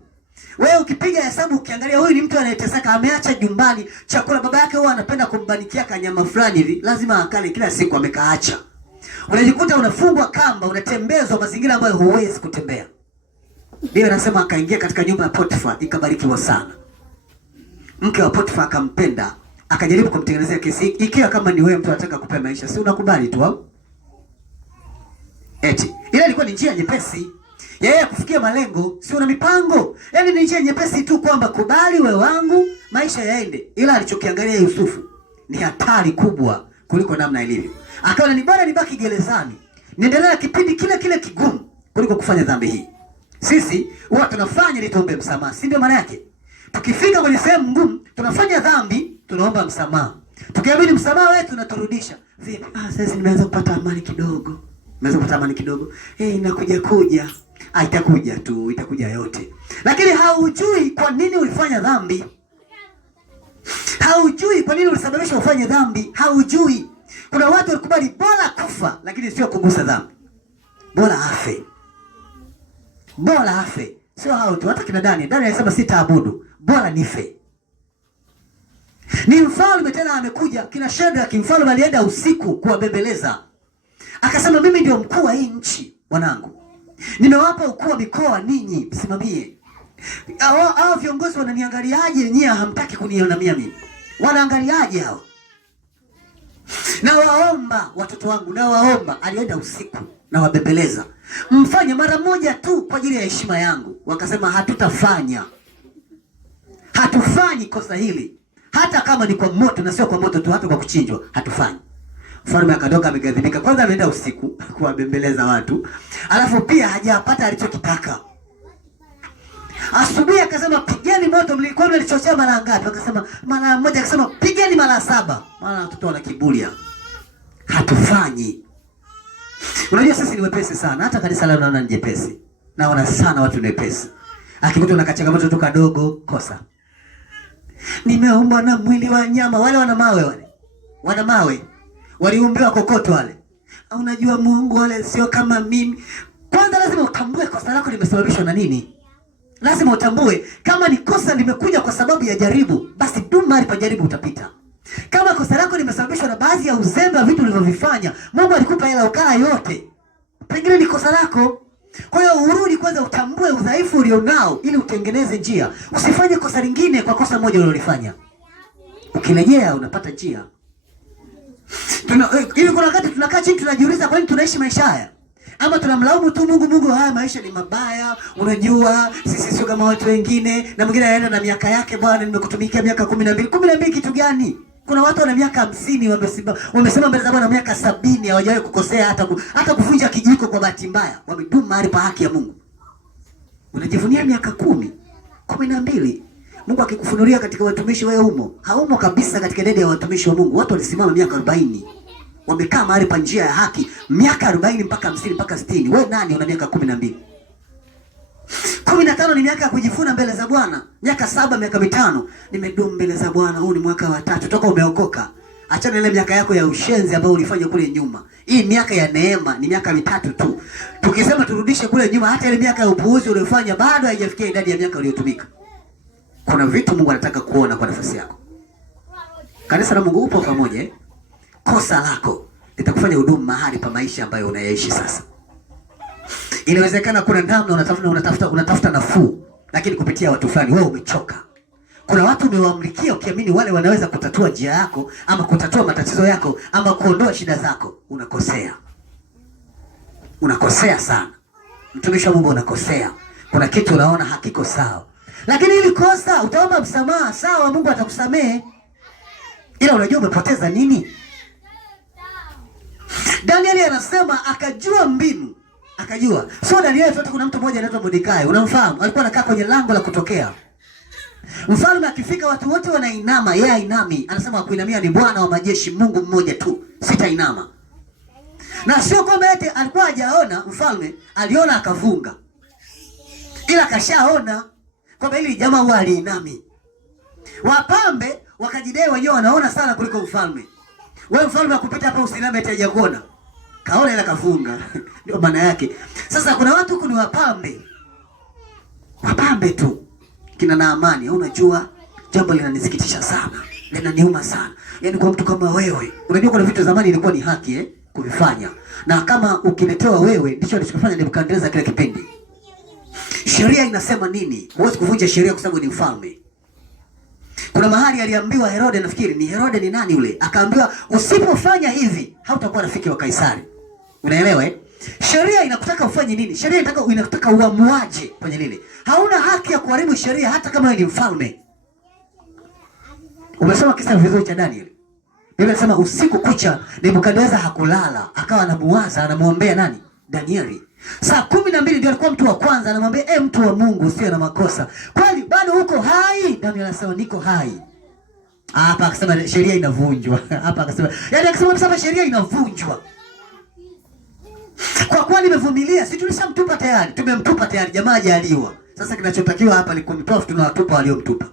Wewe ukipiga hesabu ukiangalia huyu ni mtu anayeteseka, ameacha nyumbani chakula, baba yake huwa anapenda kumbanikia kanyama fulani hivi, lazima akale kila siku, amekaacha. Unajikuta unafungwa kamba, unatembezwa mazingira ambayo huwezi kutembea. Biblia inasema akaingia katika nyumba ya Potifa, ikabarikiwa sana. Mke wa Potifa akampenda, akajaribu kumtengenezea kesi. Ikiwa kama ni wewe mtu anataka kupewa maisha, si unakubali tu au? Eti ile ilikuwa ni njia nyepesi yeye kufikia malengo, si una mipango. Yaani ni njia nyepesi tu kwamba kubali wewe wangu, maisha yaende. Ila alichokiangalia Yusufu ni hatari kubwa kuliko namna ilivyo. Akaona ni bora nibaki gerezani, niendelee kipindi kile kile kigumu kuliko kufanya dhambi hii. Sisi huwa tunafanya ili tuombe msamaha, si ndio maana yake? Tukifika kwenye sehemu ngumu, tunafanya dhambi, tunaomba msamaha. Tukiamini msamaha wetu tunaturudisha. Vipi? Sasa nimeanza kupata amani kidogo. Nimeanza kupata amani kidogo. Inakuja kuja. Itakuja tu, itakuja yote. Lakini haujui kwa nini ulifanya dhambi. Haujui kwa nini ulisababisha ufanye dhambi. Haujui. Kuna watu walikubali bora kufa, lakini sio kugusa dhambi. Bora afe. Bora afe. Sio hao tu, hata kina Daniel. Daniel alisema sitaabudu, bora nife. Ni mfalme tena amekuja, kina Shadraka kimfalme alienda usiku kuwabembeleza. Akasema mimi ndio mkuu wa hii nchi, wanangu. Nimewapa ukuu wa mikoa ninyi, msimamie. Hao viongozi wananiangaliaje nyie hamtaki kuniona mimi? Wanaangaliaje hao? Na waomba watoto wangu, na waomba. Alienda usiku na wabembeleza. Mfanye mara moja tu kwa ajili ya heshima yangu. Wakasema hatutafanya. Hatufanyi kosa hili. Hata kama ni kwa moto, na sio kwa moto tu, hata kwa kuchinjwa, hatufanyi. Mfalme akadoka amegadhibika. Kwanza ameenda usiku kuwabembeleza watu. Alafu pia hajapata alichokitaka. Asubuhi akasema pigeni moto, mlikuwa mlichochea mara ngapi? Akasema mara moja. Akasema pigeni mara 7. Maana watoto wana kiburi. Hatufanyi. Unajua sisi ni wepesi sana. Hata kanisa leo naona ni jepesi. Naona sana watu ni wepesi. Akikuta una kachangamoto tu kadogo, kosa. Nimeumbwa na mwili wa nyama. Wale wana mawe wale. Wana mawe. Waliumbiwa kokoto wale. Unajua Mungu wale sio kama mimi. Kwanza lazima utambue kosa lako limesababishwa na nini. Lazima utambue kama ni kosa limekuja kwa sababu ya jaribu, basi dumu mahali pa jaribu utapita. Kama kosa lako limesababishwa na baadhi ya uzembe wa vitu ulivyovifanya, Mungu alikupa hela ukala yote, pengine ni kosa lako. Kwa hiyo urudi kwanza utambue udhaifu ulionao ili utengeneze njia. Usifanye kosa lingine kwa kosa moja ulilofanya. Ukirejea unapata njia. Hivi kuna wakati tunakaa chini tunajiuliza kwa nini tunaishi maisha haya? Ama tunamlaumu tu Mungu, haya maisha ni mabaya, unajua sisi sio kama watu wengine. Na mwingine anaenda na miaka yake, bwana nimekutumikia miaka 12. 12 kitu gani? Kuna watu wana miaka 50 wamesema mbele za Bwana miaka 70 hawajawahi kukosea hata kuvunja kijiko kwa bahati mbaya. Wamedumu mahali pa haki ya Mungu. Unajivunia miaka 10, 12. Mungu akikufunulia katika watumishi wewe humo. Haumo kabisa katika idadi ya watumishi wa Mungu. Watu walisimama miaka 40. Wamekaa mahali pa njia ya haki miaka 40 mpaka 50 mpaka 60. Wewe nani una miaka 12? 15 ni miaka ya kujifuna mbele za Bwana. Miaka 7, miaka 5 nimedumu mbele za Bwana. Huu ni mwaka wa 3 toka umeokoka. Achana ile miaka yako ya ushenzi ambayo ulifanya kule nyuma. Hii miaka ya neema ni miaka 3 tu. Tukisema turudishe kule nyuma, hata ile miaka ya upuuzi uliyofanya bado haijafikia idadi ya miaka uliyotumika. Kuna vitu Mungu anataka kuona kwa nafasi yako. Kanisa la Mungu upo pamoja. Kosa lako litakufanya hudumu mahali pa maisha ambayo unayaishi sasa. Inawezekana kuna namna unatafuta nafuu, lakini kupitia watu fulani wewe umechoka. Kuna watu umewaamlikia ukiamini wale wanaweza kutatua njia yako ama kutatua matatizo yako ama kuondoa shida zako. Unakosea. Unakosea sana. Mtumishi wa Mungu unakosea. Kuna kitu unaona hakiko sawa. Lakini ili kosa utaomba msamaha, sawa, Mungu atakusamehe. Ila unajua umepoteza nini? Danieli anasema akajua mbinu. Akajua. So Danieli, kuna mtu mmoja anaitwa Mordekai, unamfahamu? Alikuwa anakaa kwenye lango la kutokea. Mfalme akifika watu wote wanainama, yeye hainami. Anasema kuinamia ni Bwana wa majeshi, Mungu mmoja tu, sitainama. Na sio kwamba eti alikuwa hajaona, mfalme aliona akavunga. Ila kashaona kwamba hili jamaa huwa aliinami. Wapambe wakajidai wenyewe wanaona sana kuliko mfalme. Wewe mfalme akupita hapa usiname eti hajakuona. Kaona ila kafunga. Ndio maana yake. Sasa kuna watu huko ni wapambe. Wapambe tu. Kina Naamani, unajua jambo linanisikitisha sana. Linaniuma sana. Yaani kwa mtu kama wewe, unajua kuna vitu zamani ilikuwa ni haki kuvifanya. Na kama ukiletewa wewe ndicho alichofanya Nebukadneza kile kipindi. Sheria inasema nini? Huwezi kuvunja sheria kwa sababu ni mfalme. Kuna mahali aliambiwa Herode, nafikiri ni Herode ni nani yule? Akaambiwa usipofanya hivi hautakuwa rafiki wa Kaisari. Unaelewa Sheria inakutaka ufanye nini? Sheria inakutaka uamuaje kwenye nini? Hauna haki ya kuharibu sheria hata kama wewe ni mfalme. Umesoma kisa vizuri cha Daniel. Biblia inasema usiku kucha Nebukadneza hakulala, akawa anamuwaza, anamuombea nani? Danieli. Saa 12 ndio alikuwa mtu wa kwanza anamwambia mtu wa Mungu usiwe na makosa. Kwani bado uko hai? Daniel anasema niko hai. Hapa akasema sheria inavunjwa. Hapa akasema akasema sheria inavunjwa. Kwa kuwa nimevumilia, si tulishamtupa tayari. Tumemtupa tayari, jamaa hajaliwa. Sasa kinachotakiwa hapa ni kumtoa, tunawatupa waliomtupa.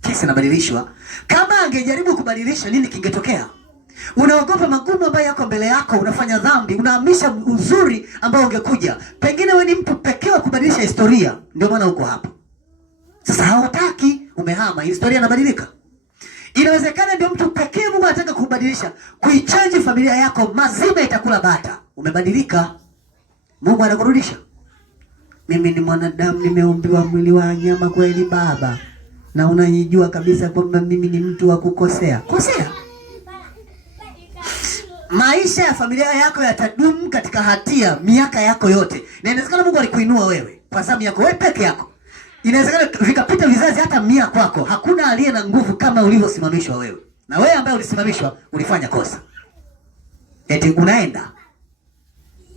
Kesi inabadilishwa. Kama angejaribu kubadilisha, nini kingetokea? Unaogopa magumu ambayo yako mbele yako, unafanya dhambi, unahamisha uzuri ambao ungekuja. Pengine wewe ni mtu pekee wa kubadilisha historia, ndio maana uko hapa. Sasa hawataki, umehama, historia inabadilika. Inawezekana ndio mtu pekee Mungu anataka kubadilisha, kuichange familia yako, mazima itakula bata. Umebadilika, Mungu anakurudisha. Mimi ni mwanadamu, nimeumbiwa mwili wa nyama kweli baba. Na unajua kabisa kwamba mimi ni mtu wa kukosea. Kosea. Maisha ya familia yako yatadumu katika hatia miaka yako yote. Na inawezekana Mungu alikuinua wewe kwa sababu yako wewe peke yako. Inawezekana vikapita vizazi hata 100 kwako. Hakuna aliye na nguvu kama ulivyosimamishwa wewe. Na wewe ambaye ulisimamishwa ulifanya kosa. Eti unaenda.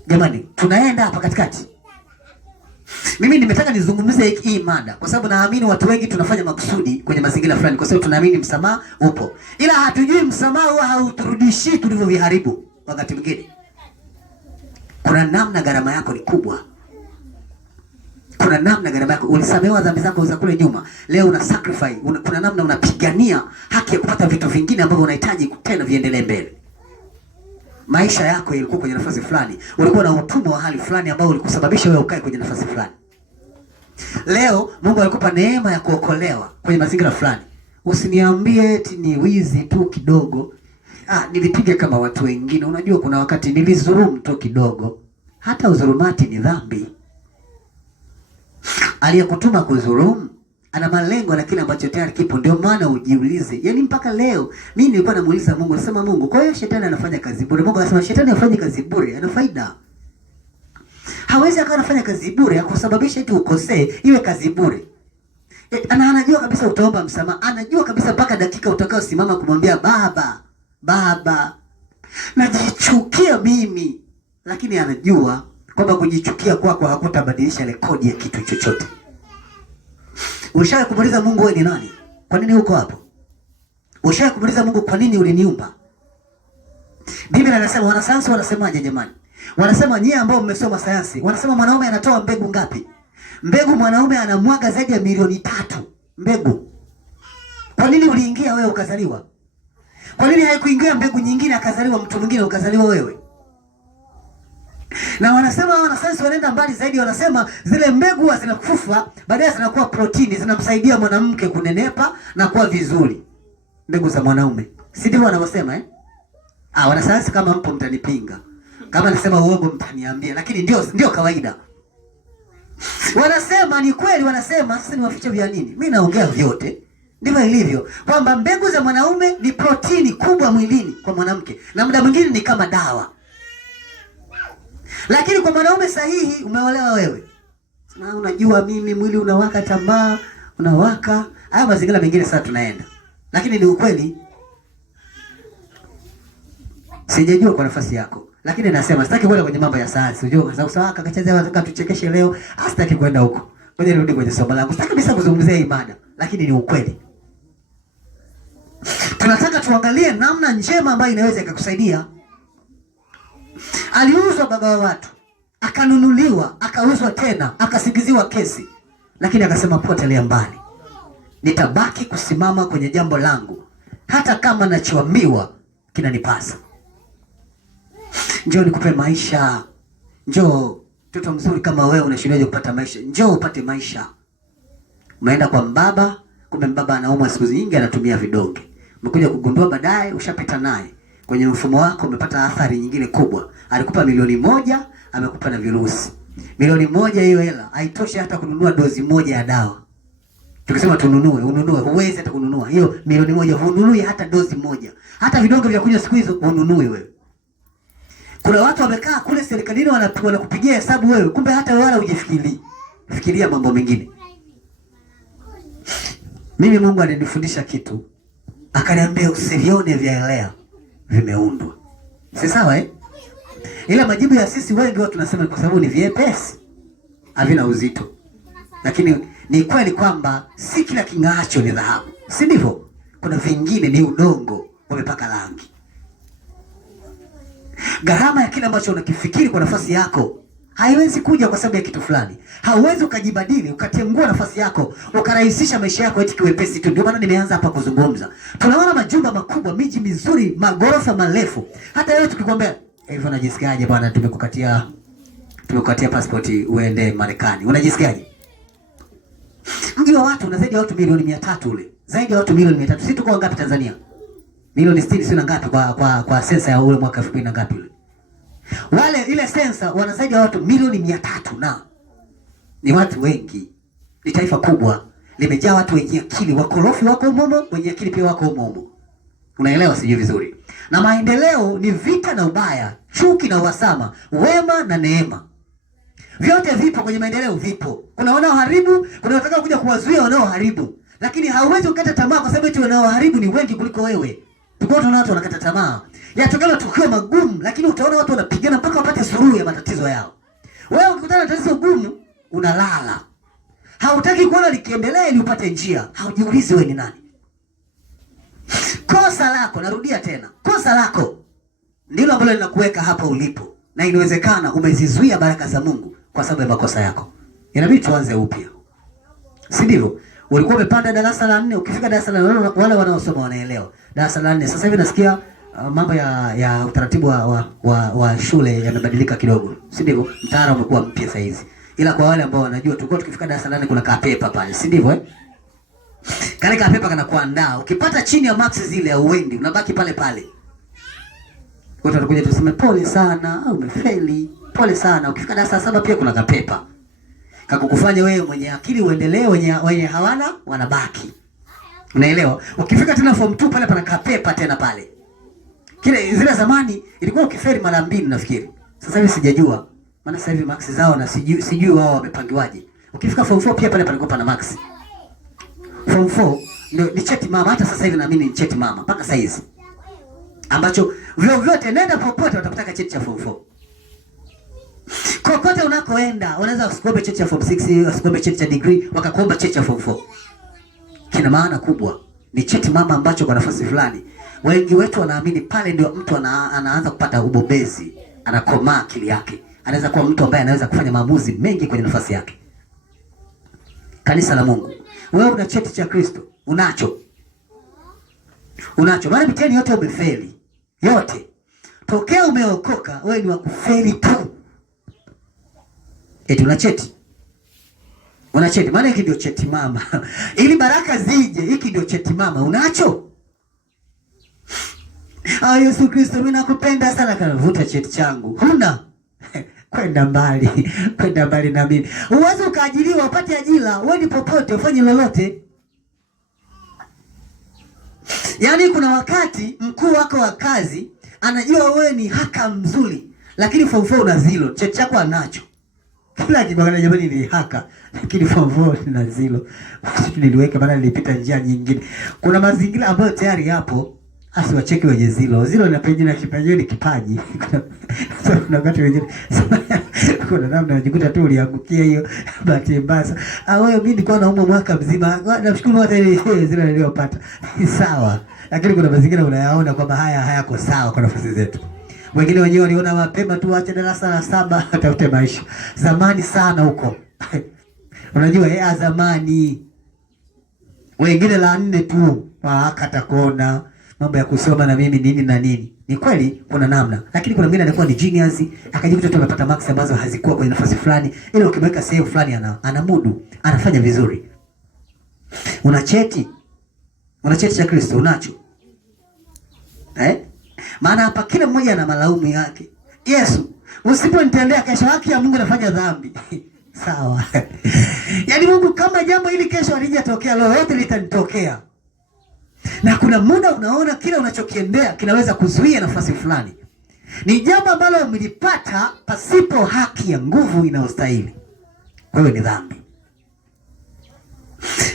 Jamani, tunaenda hapa katikati. Mimi nimetaka nizungumzie hii mada kwa sababu naamini watu wengi tunafanya makusudi kwenye mazingira fulani kwa sababu tunaamini msamaha upo. Ila hatujui msamaha huwa hauturudishi tulivyoviharibu wakati mwingine. Kuna namna gharama yako ni kubwa. Kuna namna gharama yako ulisamehewa dhambi zako za kule nyuma. Leo una sacrifice, kuna namna unapigania haki ya kupata vitu vingine ambavyo unahitaji tena viendelee mbele. Maisha yako yalikuwa kwenye nafasi fulani. Ulikuwa na utumwa wa hali fulani ambao ulikusababisha wewe ukae kwenye nafasi fulani. Leo Mungu alikupa neema ya kuokolewa kwenye mazingira fulani. Usiniambie eti ni wizi tu kidogo. Nilipiga kama watu wengine. Unajua kuna wakati nilizulumu tu kidogo. Hata udhulumati ni dhambi. Aliyekutuma kudhulumu ana malengo na kile ambacho tayari kipo, ndio maana ujiulize. Yaani mpaka leo mimi nilikuwa namuuliza Mungu, nasema Mungu, kwa hiyo shetani anafanya kazi bure? Mungu anasema shetani afanye kazi bure, ana faida. Hawezi akawa anafanya kazi bure akusababisha eti ukosee iwe kazi bure. Anajua kabisa utaomba msamaha, anajua kabisa mpaka dakika utakao simama kumwambia baba najichukia mimi, lakini anajua kwamba kujichukia kwako hakutabadilisha rekodi ya kitu chochote. Ushawahi kumuuliza Mungu wewe ni nani? Kwa nini uko hapo? Ushawahi kumuuliza Mungu kwa nini uliniumba? Biblia inasema, wanasayansi wanasemaje jamani? Wanasema nyie ambao mmesoma sayansi, wanasema mwanaume anatoa mbegu ngapi? Mbegu mwanaume anamwaga zaidi ya milioni 3 mbegu. Kwa nini uliingia wewe ukazaliwa? Kwa nini haikuingia mbegu nyingine akazaliwa mtu mwingine ukazaliwa wewe? Na wanasema wanasayansi wanaenda mbali zaidi, wanasema zile mbegu zinakufa, baadaye zinakuwa protini, zinamsaidia mwanamke kunenepa na kuwa vizuri. Mbegu za mwanaume. Si ndivyo wanavyosema wanasayansi, kama mpo mtanipinga. Kama nasema uongo mtaniambia, lakini ndio kawaida. Wanasema ni kweli, wanasema sasa ni wafiche vya nini? Mimi naongea vyote. Ndivyo ilivyo. Kwamba mbegu za mwanaume ni protini kubwa mwilini kwa mwanamke, na muda mwingine ni kama dawa. Lakini kwa mwanaume sahihi, umeolewa wewe, na unajua mimi mwili unawaka tamaa, unawaka. Haya mazingira mengine sasa tunaenda. Lakini ni ukweli. Sijajua kwa nafasi yako. Lakini nasema sitaki kwenda kwenye mambo ya sayansi. Unajua kwa sababu akachezea, nataka tuchekeshe leo. Sitaki kwenda huko. Ngoja nirudi kwenye somo langu. Sitaki kabisa kuzungumzia hii mada. lakini ni ukweli. Tunataka tuangalie namna njema ambayo inaweza ikakusaidia. Aliuzwa baba wa watu, akanunuliwa, akauzwa tena, akasingiziwa kesi, lakini akasema potelea mbali, nitabaki kusimama kwenye jambo langu, hata kama nachoambiwa kinanipasa. Njoo nikupe maisha. Njoo mtoto mzuri kama wewe unashindwaje kupata maisha? Njoo upate maisha. Umeenda kwa mbaba, kumbe mbaba anaumwa siku nyingi, anatumia vidonge. Umekuja kugundua baadaye, ushapita naye kwenye mfumo wako, umepata athari nyingine kubwa. Alikupa milioni 1, amekupa na virusi. Milioni 1 hiyo hela haitoshi hata kununua dozi moja ya dawa. Tukisema ununue, huwezi hata kununua. Hiyo milioni 1 hununui hata dozi moja. Hata vidonge vya kunywa siku hizo hununui wewe. Kuna watu wamekaa kule serikalini wanakupigia hesabu wewe, kumbe hata wala hujifikiri. Fikiria mambo mengine. Mimi Mungu alinifundisha kitu. Akaniambia usivione vyaelea, vimeundwa. Si sawa Ila majibu ya sisi wengi watu tunasema kwa sababu ni vyepesi, havina uzito. Lakini ni kweli kwamba si kila king'aacho ni dhahabu. Si ndivyo? Kuna vingine ni udongo wamepaka rangi. Gharama ya kile ambacho unakifikiri kwa nafasi yako haiwezi kuja kwa sababu ya kitu fulani. Hauwezi ukajibadili, ukatengua nafasi yako, ukarahisisha maisha yako eti kiwepesi tu. Ndio maana nimeanza hapa kuzungumza. Tunaona majumba makubwa, miji mizuri, magorofa marefu. Hata wewe tukikwambia, hivyo unajisikiaje bwana, tumekukatia passport uende Marekani. Unajisikiaje? Mji wa watu una zaidi ya watu milioni 300 ule. Zaidi ya watu milioni 300. Sisi tuko ngapi Tanzania? Milioni 60 sio ngapi kwa sensa ya ule mwaka 2000 na ngapi ule? Wale ile sensa wana zaidi ya watu milioni 300 na ni watu wengi. Ni taifa kubwa, limejaa watu wenye akili, wakorofi wako humo, wenye akili pia wako humo. Unaelewa sijui vizuri. Na maendeleo ni vita na ubaya, chuki na uhasama, wema na neema. Vyote vipo kwenye maendeleo, vipo. Kuna wanaoharibu, kuna wataka kuja kuwazuia wanaoharibu. Lakini hauwezi ukata tamaa kwa sababu eti wanaoharibu ni wengi kuliko wewe. Tukao tuna watu wanakata tamaa. Yatokana tukio magumu, lakini utaona watu wanapigana mpaka wapate suluhu ya matatizo yao. Wewe ukikutana na tatizo gumu, unalala. Hautaki kuona likiendelea ili upate njia. Haujiulizi wewe ni nani. Kosa lako, narudia tena. Kosa lako ndilo ambalo linakuweka hapa ulipo. Na inawezekana umezizuia baraka za Mungu kwa sababu ya makosa yako. Inabidi tuanze upya. Si ndivyo? Ulikuwa umepanda darasa la 4, ukifika darasa la 4 wale wanaosoma wanaelewa. Darasa la 4 sasa hivi nasikia mambo ya utaratibu wa shule yamebadilika kidogo. Si ndivyo? Mtaala umekuwa mpya sasa hizi. Ila kwa wale ambao wanajua tulikuwa tukifika darasa la 4 kuna kapepa pale. Si ndivyo Kale kapepa kana kuandaa. Ukipata chini ya max zile ya uendi, unabaki pale pale. Watu watakuja tuseme pole sana, umefeli. Pole sana. Ukifika darasa 7 pia kuna kapepa. Kakukufanya wewe mwenye akili uendelee, wenye hawana wanabaki. Unaelewa? Ukifika tena form 2 pale pana kapepa tena pale. Zile zamani ilikuwa ukifeli mara 2 nafikiri. Sasa hivi sijajua. Maana sasa hivi max zao na sijui wao wamepangiwaje. Ukifika form 4 pia pale palikuwa pana max. Form 4 ndio ni cheti mama, hata sasa hivi naamini ni cheti mama mpaka sasa hizi. Ambacho vyovyote nenda popote watakutaka cheti cha form 4. Kokote unakoenda, unaweza usikuombe cheti cha form 6, usikuombe cheti cha degree, wakakuomba cheti cha form 4. Kina maana kubwa. Ni cheti mama ambacho kwa nafasi fulani. Wengi wetu wanaamini pale ndio mtu anaanza kupata ubobezi, anakomaa akili yake. Anaweza kuwa mtu ambaye anaweza kufanya maamuzi mengi kwenye nafasi yake. Kanisa la Mungu. Wewe una cheti cha Kristo, unacho. Maana mitihani yote umefeli. Yote. Tokea umeokoka, wewe ni wa kufeli tu. Eti una cheti. Una cheti, maana hiki ndio cheti mama. Ili baraka zije, hiki ndio cheti mama, unacho? Yesu Kristo mimi nakupenda sana, kanavuta cheti changu. Huna? Kwenda mbali na mimi. Uweze ukaajiriwa, upate ajira, uende popote, ufanye lolote. Yaani kuna wakati mkuu wako wa kazi anajua wewe ni haka mzuri, lakini form 4 una zero, cheti chako anacho. Kila kibagala jamani ni haka, lakini form 4 na zero. Niliweka maana nilipita njia nyingine. Kuna mazingira ambayo tayari yapo. Asi wacheki wenye zero. Zero na pengine na kipaji ni kipaji. Kuna wakati wengine Kuna namna unajikuta tu uliangukia hiyo bahati mbaya. Wewe mimi nilikuwa naumwa mwaka mzima. Nashukuru hata ile zile niliyopata. Sawa. Lakini kuna mazingira unayaona kwamba haya hayako sawa kwa nafasi zetu. Wengine wenyewe waliona mapema tu waache darasa la 7 atafute maisha. Zamani sana huko. Unajua zamani. Wengine la 4 tu akata kona mambo ya kusoma na mimi nini na nini. Ni kweli kuna namna, lakini kuna mwingine anakuwa ni genius, akajikuta tu amepata marks ambazo hazikuwa kwenye nafasi fulani, ile ukimweka sehemu fulani anamudu, anafanya vizuri. Una cheti cha Kristo unacho? Maana hapa kila mmoja ana malaumu yake. Yesu, usiponitendea kesho haki ya Mungu nafanya dhambi. Sawa. Yaani Mungu kama jambo hili kesho halijatokea, lolote litanitokea. Na kuna muda unaona kila unachokiendea kinaweza kuzuia nafasi fulani. Ni jambo ambalo umelipata pasipo haki ya nguvu inayostahili. Kwa hiyo ni dhambi.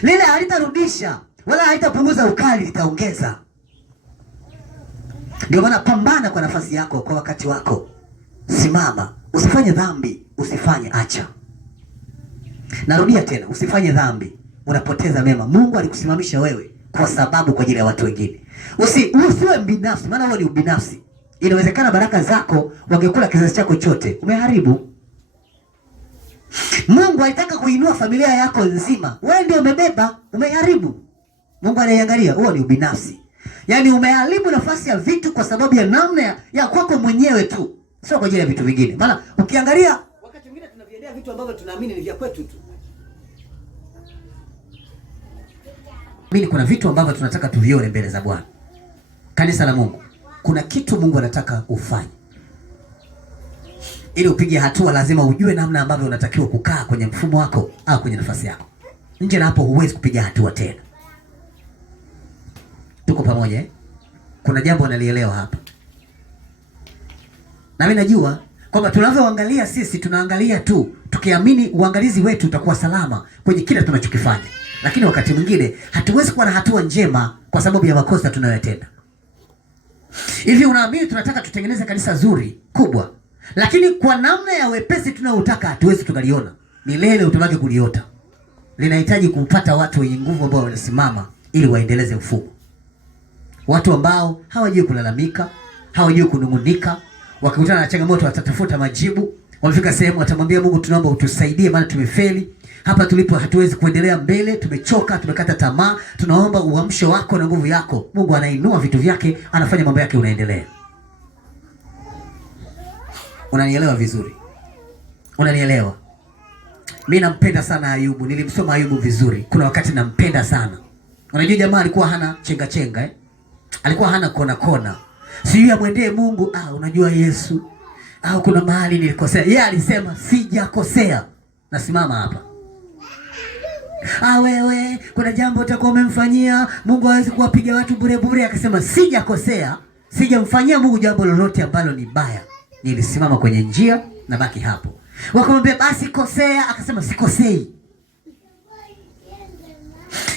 Lile halitarudisha wala halitapunguza ukali, litaongeza. Ndio maana pambana kwa nafasi yako, kwa wakati wako. Simama, usifanye dhambi, usifanye acha. Narudia tena, usifanye dhambi, unapoteza mema. Mungu alikusimamisha wewe kwa sababu kwa ajili ya watu wengine. Usiwe binafsi, maana wewe ni ubinafsi. Inawezekana baraka zako wangekula kizazi chako chote, umeharibu. Mungu alitaka kuinua familia yako nzima, wewe ndio umebeba, umeharibu. Mungu anaangalia, wewe ni ubinafsi. Yaani umeharibu nafasi ya vitu kwa sababu ya namna ya kwako mwenyewe tu, sio kwa ajili ya vitu vingine. Maana ukiangalia wakati mwingine tunaviendea vitu ambavyo tunaamini ni vya kwetu tu. Mimi kuna vitu ambavyo tunataka tuvione mbele za Bwana. Kanisa la Mungu, kuna kitu Mungu anataka ufanye. Ili upige hatua lazima ujue namna ambavyo unatakiwa kukaa kwenye mfumo wako au kwenye nafasi yako. Nje na hapo huwezi kupiga hatua tena. Tuko pamoja Kuna jambo nalielewa hapa. Na mimi najua kwamba tunavyoangalia sisi tunaangalia tu tukiamini uangalizi wetu utakuwa salama kwenye kila tunachokifanya. Lakini wakati mwingine hatuwezi kuwa na hatua njema kwa sababu ya makosa tunayotenda. Hivi unaamini tunataka tutengeneze kanisa zuri, kubwa, lakini kwa namna ya wepesi tunaotaka hatuwezi tukaliona. Milele utabaki kuliota. Linahitaji kupata watu wenye nguvu ambao wanasimama ili waendeleze mfumo. Watu ambao hawajui kulalamika, hawajui kunungunika, wakikutana na changamoto watatafuta majibu. Wamefika sehemu watamwambia Mungu, tunaomba utusaidie maana tumefeli. Hapa tulipo hatuwezi kuendelea mbele, tumechoka, tumekata tamaa. Tunaomba uamsho wako na nguvu yako. Mungu anainua vitu vyake, anafanya mambo yake, unaendelea. Unanielewa vizuri? Unanielewa? Mimi nampenda sana Ayubu. Nilimsoma Ayubu vizuri. Kuna wakati nampenda sana. Unajua jamaa alikuwa hana chenga chenga Alikuwa hana kona kona. Sijui amwendee Mungu, unajua Yesu, kuna mahali nilikosea. Yeye alisema sijakosea. Nasimama hapa. Wewe kuna jambo utakuwa umemfanyia Mungu, hawezi kuwapiga watu bure bure. Akasema sijakosea, sijamfanyia Mungu jambo lolote ambalo ni baya. Nilisimama kwenye njia na baki hapo. Wakamwambia basi kosea, akasema sikosei.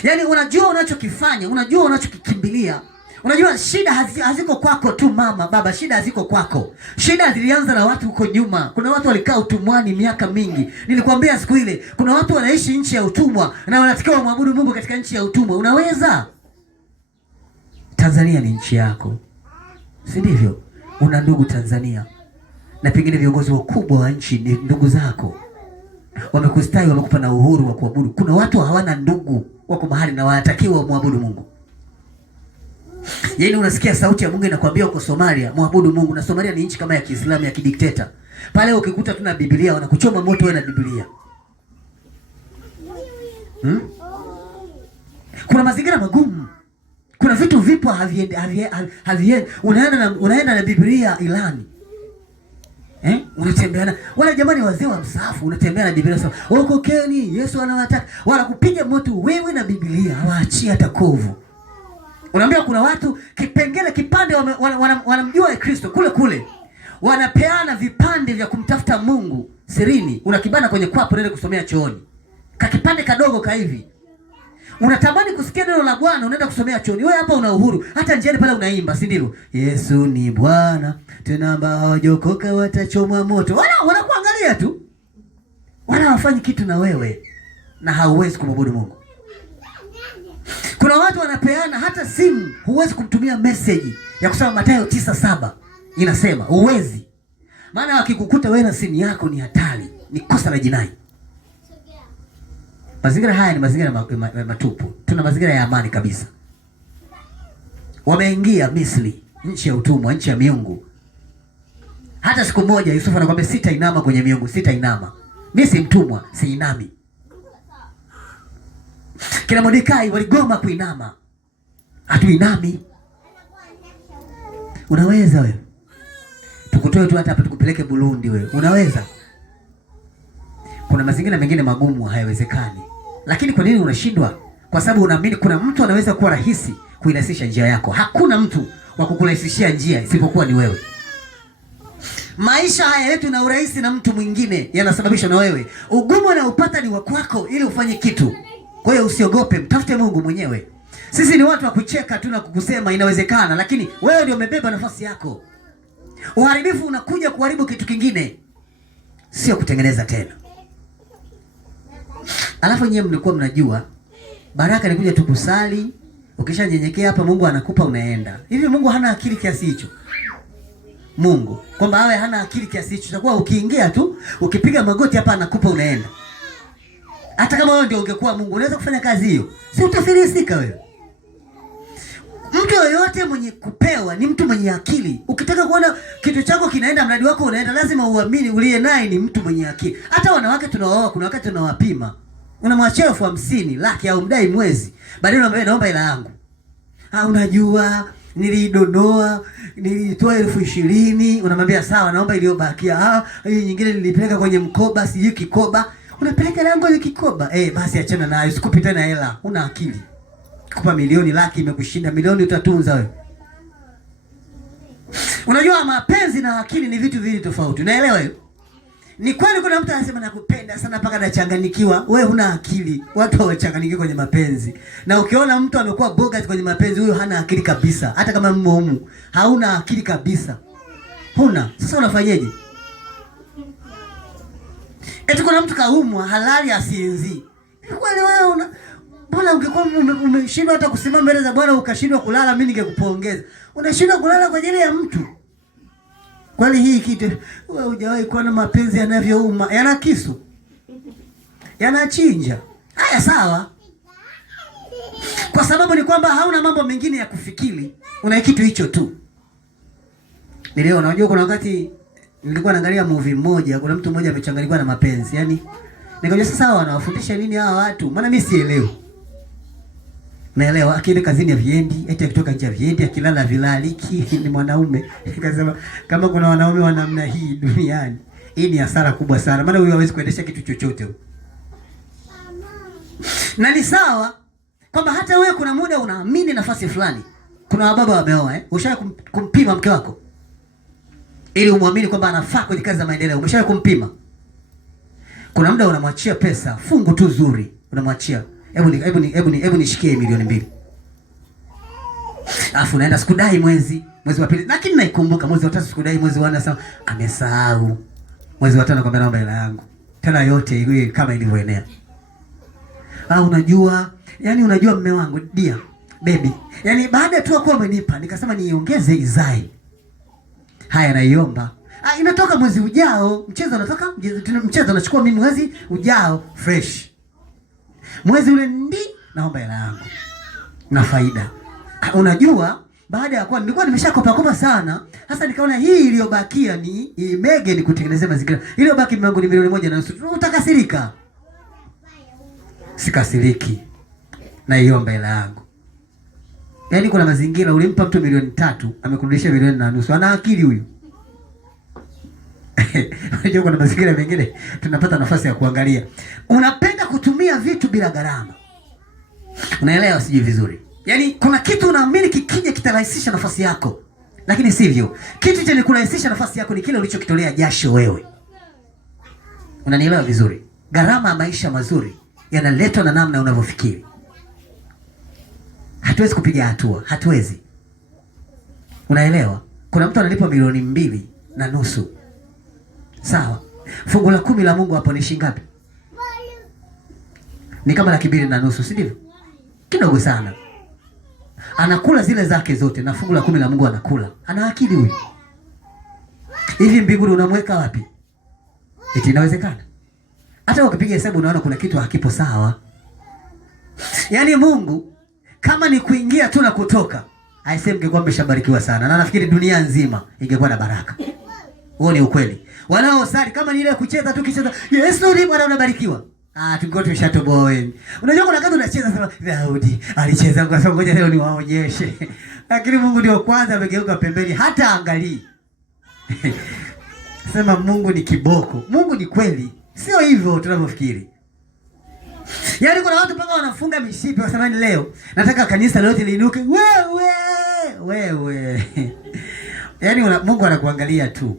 Yaani unajua unachokifanya, unajua unachokikimbilia. Unajua shida haziko kwako tu mama, baba, shida haziko kwako. Shida zilianza na watu huko nyuma. Kuna watu walikaa utumwani miaka mingi. Nilikwambia siku ile, kuna watu wanaishi nchi ya utumwa na wanatakiwa kumwabudu Mungu katika nchi ya utumwa. Unaweza? Tanzania ni nchi yako. Si ndivyo? Una ndugu Tanzania. Na pengine viongozi wakubwa wa nchi ni ndugu zako. Wamekustahi, wamekupa na uhuru wa kuabudu. Kuna watu hawana ndugu, wako mahali na wanatakiwa muabudu Mungu. Yaani unasikia sauti ya Mungu inakwambia uko Somalia, muabudu Mungu. Na Somalia ni nchi kama ya Kiislamu ya kidikteta. Pale ukikuta tuna Biblia wanakuchoma moto wewe na Biblia. Kuna mazingira magumu. Kuna vitu vipo haviendi. Unaenda na Biblia ilani. Unatembea na wala jamani wazee wa msafu, unatembea na Biblia sasa. Okokeni, Yesu anawataka. Wala kupiga moto wewe na Biblia, hawaachii hata kovu. Unaambia kuna watu kipengele kipande wanamjua Kristo kule. Wanapeana vipande vya kumtafuta Mungu sirini. Unakibana kwenye kwapo unaenda kusomea chooni. Kakipande kadogo ka hivi. Unatamani kusikia neno la Bwana, unaenda kusomea chooni. Wewe hapa una uhuru. Hata njiani pale unaimba, si ndivyo? Yesu ni Bwana, tena ambao hawajokoka watachomwa moto. Wanakuangalia tu. Hawafanyi kitu na wewe. Na hauwezi kumwabudu Mungu. Kuna watu wanapeana hata simu, huwezi kumtumia message ya kusema Mathayo 9:7. Inasema huwezi. Maana wakikukuta wewe na simu yako ni hatari, ni kosa la jinai. Mazingira haya ni mazingira matupu. Tuna mazingira ya amani kabisa. Wameingia Misri, nchi ya utumwa, nchi ya miungu. Hata siku moja Yusufu anakuambia sitainama kwenye miungu, sitainama. Mimi si mtumwa, siinami. Kina Mordekai waligoma kuinama. Hatuinami. Unaweza wewe? Tukutoe tu hapa tukupeleke Burundi wewe. Unaweza? Kuna mazingira mengine magumu hayawezekani. Lakini kwa nini unashindwa? Kwa sababu unaamini kuna mtu anaweza kuwa rahisi kuirahisisha njia yako. Hakuna mtu wa kukurahisishia njia isipokuwa ni wewe. Maisha haya yetu na urahisi na mtu mwingine yanasababishwa na wewe. Ugumu unaopata ni wa kwako ili ufanye kitu. Kwa hiyo usiogope, mtafute Mungu mwenyewe. Sisi ni watu wa kucheka tu na kukusema inawezekana, lakini wewe ndio umebeba nafasi yako. Uharibifu unakuja kuharibu kitu kingine, sio kutengeneza tena. Alafu nyewe mlikuwa mnajua baraka ni kuja tu kusali, ukishanyenyekea hapa Mungu anakupa unaenda. Hivi Mungu hana akili kiasi hicho? Mungu kwamba awe hana akili kiasi hicho? Itakuwa ukiingia tu, ukipiga magoti hapa anakupa unaenda. Hata kama wewe ndio ungekuwa Mungu, unaweza kufanya kazi hiyo? Si utafilisika wewe? Mtu yoyote mwenye kupewa ni mtu mwenye akili. Ukitaka kuona kitu chako kinaenda, mradi wako unaenda, lazima uamini uliye naye ni mtu mwenye akili. Hata wanawake tunaoa, kuna wakati tunawapima. Unamwachia 50,000 laki au mdai mwezi. Baadaye unamwambia naomba hela yangu. Unajua nilidonoa, nilitoa 20,000, unamwambia sawa naomba iliyobakia. Hii nyingine nilipeleka kwenye mkoba, sijui kikoba. Unapeleka lango ile kikoba. Basi achana nayo, sikupi tena hela. Una akili. Kupa milioni, laki imekushinda, milioni utatunza wewe. Unajua mapenzi na akili ni vitu viwili tofauti. Unaelewa hiyo? Ni kweli kuna mtu anasema nakupenda sana mpaka anachanganyikiwa. Wewe huna akili. Watu hawachanganyikiwi kwenye mapenzi. Na ukiona mtu amekuwa bogat kwenye mapenzi, huyo hana akili kabisa. Hata kama mmo hauna akili kabisa. Huna. Sasa unafanyaje? Eti kuna mtu kaumwa halali asienzi. Kwani wewe mbona ungekuwa umeshindwa hata kusimama mbele za Bwana ukashindwa kulala, mimi ningekupongeza. Unashindwa kulala kwa ajili ya mtu. Kwani hii kitu wewe hujawahi kuona mapenzi yanavyouma? Yana kisu. Yanachinja. Haya sawa. Kwa sababu ni kwamba hauna mambo mengine ya kufikiri. Una kitu hicho tu. Niliona, unajua kuna wakati nilikuwa naangalia movie moja, kuna mtu mmoja amechanganyikwa na mapenzi. Yaani nikajua sasa wanawafundisha nini hawa watu? Maana mimi sielewi. Naelewa akienda kazini ya viendi, eti akitoka nje ya viendi, akilala vilaliki, ni mwanaume. Nikasema kama kuna wanaume wa namna hii duniani, hii ni hasara kubwa sana. Maana huyo hawezi kuendesha kitu chochote. Na ni sawa kwamba hata wewe kuna muda unaamini nafasi fulani. Kuna wababa wameoa, Ushawahi kumpima mke wako? Ili umwamini kwamba anafaa kwenye kazi za maendeleo. Umeshawahi kumpima? Kuna muda unamwachia pesa, fungu tu zuri, unamwachia. Hebu nishikie milioni 2. Alafu unaenda sikudai mwezi wa pili. Lakini naikumbuka mwezi wa 3 sikudai, mwezi wa 4 sasa amesahau. Mwezi wa 5 nakwambia naomba hela yangu. Tena yote iwe kama ilivyoenea. Unajua mume wangu, dear, baby. Yaani baada tu kwa umenipa, nikasema niongeze izai. Haya naiomba. Inatoka mwezi ujao, mchezo unachukua mimi mwezi ujao fresh. Mwezi ule naomba hela yangu. Na faida. Unajua baada ya kuwa nilikuwa nimeshakopa sana, sasa nikaona hii iliyobakia ni imege ni kutengenezea mazingira. Iliyobaki mwangu ni milioni 1.5. Utakasirika? Sikasiriki. Na iomba hela yangu. Yaani kuna mazingira ulimpa mtu milioni 3, amekurudishia milioni 1.5. Ana akili huyu. Unajua kuna mazingira mengine tunapata nafasi ya kuangalia. Unapenda kutumia vitu bila gharama. Unaelewa sijui vizuri. Yaani kuna kitu unaamini kikija kitarahisisha nafasi yako. Lakini sivyo. Kitu chenye kurahisisha nafasi yako ni kile ulichokitolea jasho wewe. Unanielewa vizuri? Gharama ya maisha mazuri yanaletwa na namna unavyofikiri. hatuwezi kupiga hatua, hatuwezi. Unaelewa? Kuna mtu analipwa 2.5 milioni. Sawa. Fungu la 10 la Mungu hapo ni shilingi ngapi? Ni kama 2.5 si ndivyo? Kidogo sana. Anakula zile zake zote na fungu la 10 la Mungu anakula. Ana akili huyu. Hivi mbinguni unamweka wapi? Eti inawezekana? Hata ukipiga hesabu unaona kuna kitu hakipo sawa. Yaani Mungu kama ni kuingia tu na kutoka, aisee mngekuwa mmeshabarikiwa sana. Na nafikiri dunia nzima ingekuwa na baraka. Huo ni ukweli. Wanaosali kama ni ile kucheza tu kicheza, Yesu ni Bwana unabarikiwa. Tungekuwa tumeshatoboa wewe. Unajua kuna kazi unacheza sema Daudi alicheza kwa sababu ngoja leo niwaonyeshe. Lakini Mungu ndio kwanza amegeuka pembeni hata angalii. Sema Mungu ni kiboko. Mungu ni kweli. Sio hivyo tunavyofikiri. Yaani kuna watu mpaka wanafunga mishipi wasema ni leo nataka kanisa lote liinuke. Wewe. Yaani Mungu anakuangalia tu.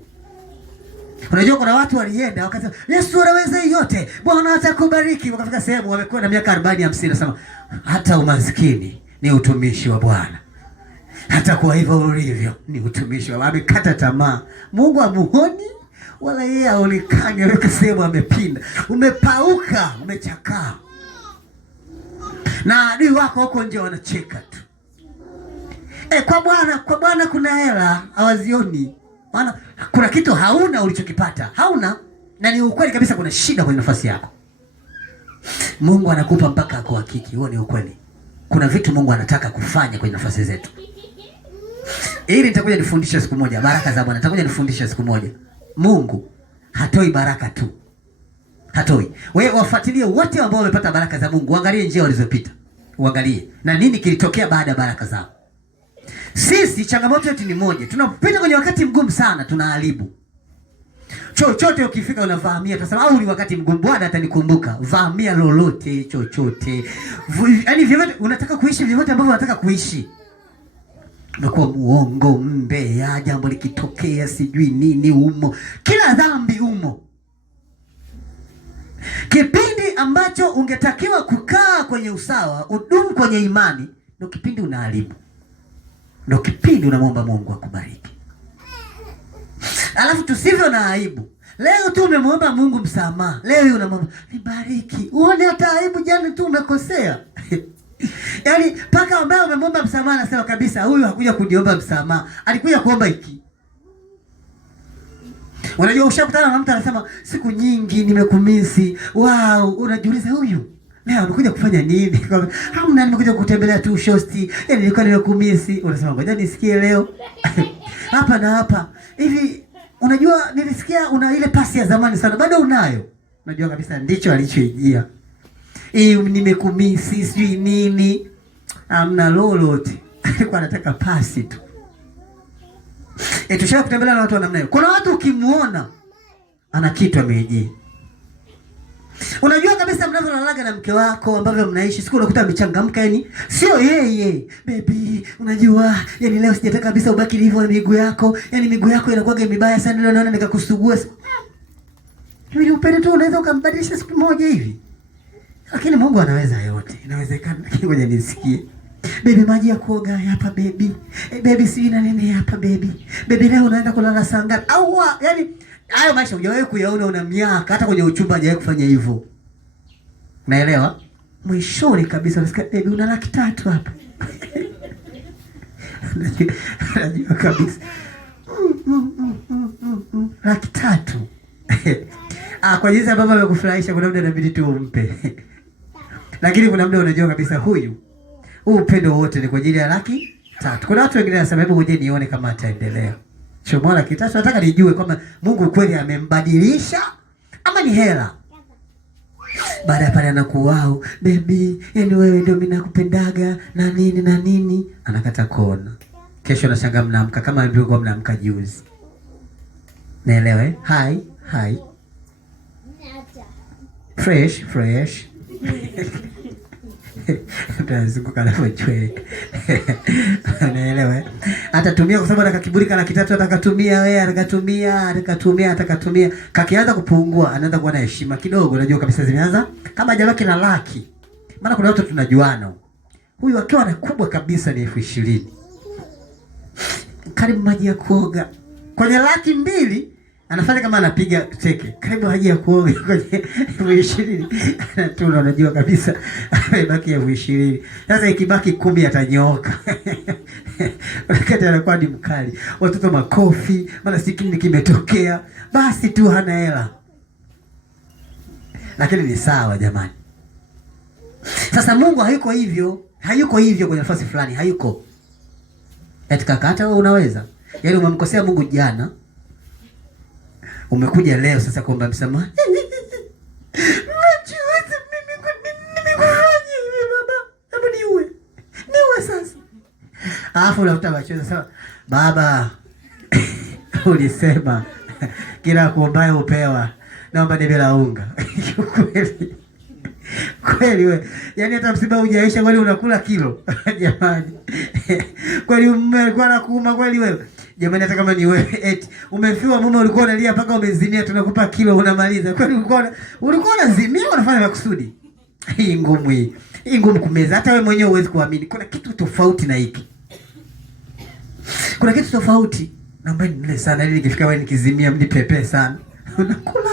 Unajua kuna watu walienda wakasema Yesu anaweza yote. Bwana atakubariki. Wakafika sehemu wamekuwa na miaka 40-50 nasema hata umaskini ni utumishi wa Bwana. Hata kwa hivyo ulivyo ni utumishi wa Bwana. Amekata tamaa. Mungu amuoni wala yeye aonekane, wewe sehemu amepinda. Umepauka, umechakaa. Na adui wako huko nje wanacheka tu. Kwa Bwana kuna hela, hawazioni. Maana kuna kitu hauna ulichokipata. Hauna na ni ukweli kabisa kuna shida kwenye nafasi yako. Mungu anakupa mpaka akuhakiki, huo ni ukweli. Kuna vitu Mungu anataka kufanya kwenye nafasi zetu. Ili nitakuja nifundisha siku moja baraka za Bwana. Nitakuja nifundisha siku moja. Mungu hatoi baraka tu. Hatoi. Wewe wafuatilie wote ambao wamepata baraka za Mungu. Uangalie njia walizopita. Uangalie na nini kilitokea baada ya baraka zao. Sisi changamoto yetu ni moja. Tunapita kwenye wakati mgumu sana, tunaharibu. Chochote ukifika unafahamia, tunasema au ni wakati mgumu Bwana atanikumbuka. Fahamia lolote, chochote. Yaani vyote unataka kuishi vyote ambavyo unataka kuishi. Unakuwa muongo, mbea, jambo likitokea sijui nini umo. Kila dhambi umo. Kipindi ambacho ungetakiwa kukaa kwenye usawa, udumu kwenye imani, ndio kipindi unaharibu. Ndio kipindi unamwomba Mungu akubariki. Alafu tusivyo na aibu. Leo tu umemwomba Mungu msamaha. Leo unamwomba nibariki. Uone hata aibu jana tu umekosea. Yaani paka ambaye umemwomba msamaha anasema kabisa huyu hakuja kuniomba msamaha. Alikuja kuomba hiki. Unajua ushakutana na mtu anasema siku nyingi nimekumisi. Wow, unajiuliza huyu leo amekuja kufanya nini? Hamna, nimekuja kutembelea tu shosti. Yaani nilikuwa nimekumisi. Unasema ngoja nisikie leo. Hapa na hapa. Hivi unajua nilisikia una ile pasi ya zamani sana. Bado unayo. Unajua kabisa ndicho alichoijia. Nimekumisi sijui nini. Hamna lolote. Alikuwa anataka pasi tu. Tushaka kutembelea na watu wa namna hiyo. Kuna watu ukimuona ana kitu ameijia. Unajua kabisa mnavyolalaga na mke wako ambavyo mnaishi siku unakuta amechangamka yani sio yeye. Baby, unajua yani leo sijataka kabisa ubaki hivyo na miguu yako. Yani miguu yako inakuwa mibaya sana leo naona nikakusugua. Hivi upende tu unaweza ukambadilisha siku moja hivi. Lakini Mungu anaweza yote. Inawezekana lakini ngoja nisikie. Baby, maji ya kuoga hapa baby. Baby si na nini hapa baby. Baby leo unaenda kulala saa ngapi? Au yani hayo maisha hujawahi kuyaona, una miaka hata kwenye uchumba hajawahi kufanya hivyo. Naelewa? Mwishoni kabisa unasikia baby una 300 hapa. Unajua kabisa. 300. Kwa jinsi ambavyo amekufurahisha kuna muda inabidi tu umpe. Lakini kuna muda unajua kabisa huyu upendo wote ni kwa ajili ya 300. Kuna watu wengine wanasema hebu ngoje nione kama ataendelea. Chomola 300 nataka nijue kwamba Mungu kweli amembadilisha ama ni hela. Baada ya pale anakuwa wow, baby, yani wewe ndio mimi nakupendaga na nini na nini, anakata kona. Kesho anashangaa mnaamka kama mlivyokuwa mnaamka juzi. Naelewa eh? Hi. Fresh. Tutazunguka na mchwe. Unaelewa eh? Atatumia kwa sababu akakibulika 300 atakatumia wewe atakatumia. Kakianza kupungua anaanza kuwa na heshima kidogo, unajua kabisa zimeanza kama hajabaki na laki. Maana kuna watu tunajuana. Huyu akiwa na kubwa kabisa ni 20,000. Karibu maji ya kuoga. Kwenye 200,000 anafanya kama anapiga teke. Karibu maji ya kuoga kwenye 20,000. Anatuna, unajua kabisa amebaki 20,000. Sasa ikibaki 10 atanyooka. Wakati anakuwa ni mkali. Watoto makofi, maana si kitu kimetokea. Basi tu hana hela. Lakini ni sawa jamani. Sasa Mungu hayuko hivyo. Hayuko hivyo kwenye nafasi fulani, hayuko. Eti kaka, hata wewe unaweza. Yaani umemkosea Mungu jana. Umekuja leo sasa kuomba msamaha. Najiweza mimi nimekufanya hivi baba. Hebu niue. Niue sasa. Alafu unafuta machozi sasa. Baba, ulisema kila kuombaye upewa. Naomba nibe la unga. Kweli. Kweli wewe. Yaani hata msiba hujaisha kweli unakula kilo. Jamani. Kweli mume alikuwa anakuuma kweli wewe. Jamani, hata kama ni wewe eti umefiwa mume ulikuwa unalia mpaka umezimia, tunakupa kilo unamaliza. Kweli ulikuwa unazimia unafanya makusudi. Hii ngumu hii. Hii ngumu kumeza. Hata wewe mwenyewe huwezi kuamini. Kuna kitu tofauti na hiki. Kuna kitu tofauti. Naomba nile sana ili nikifika wewe nikizimia mnipepe sana. Unakula.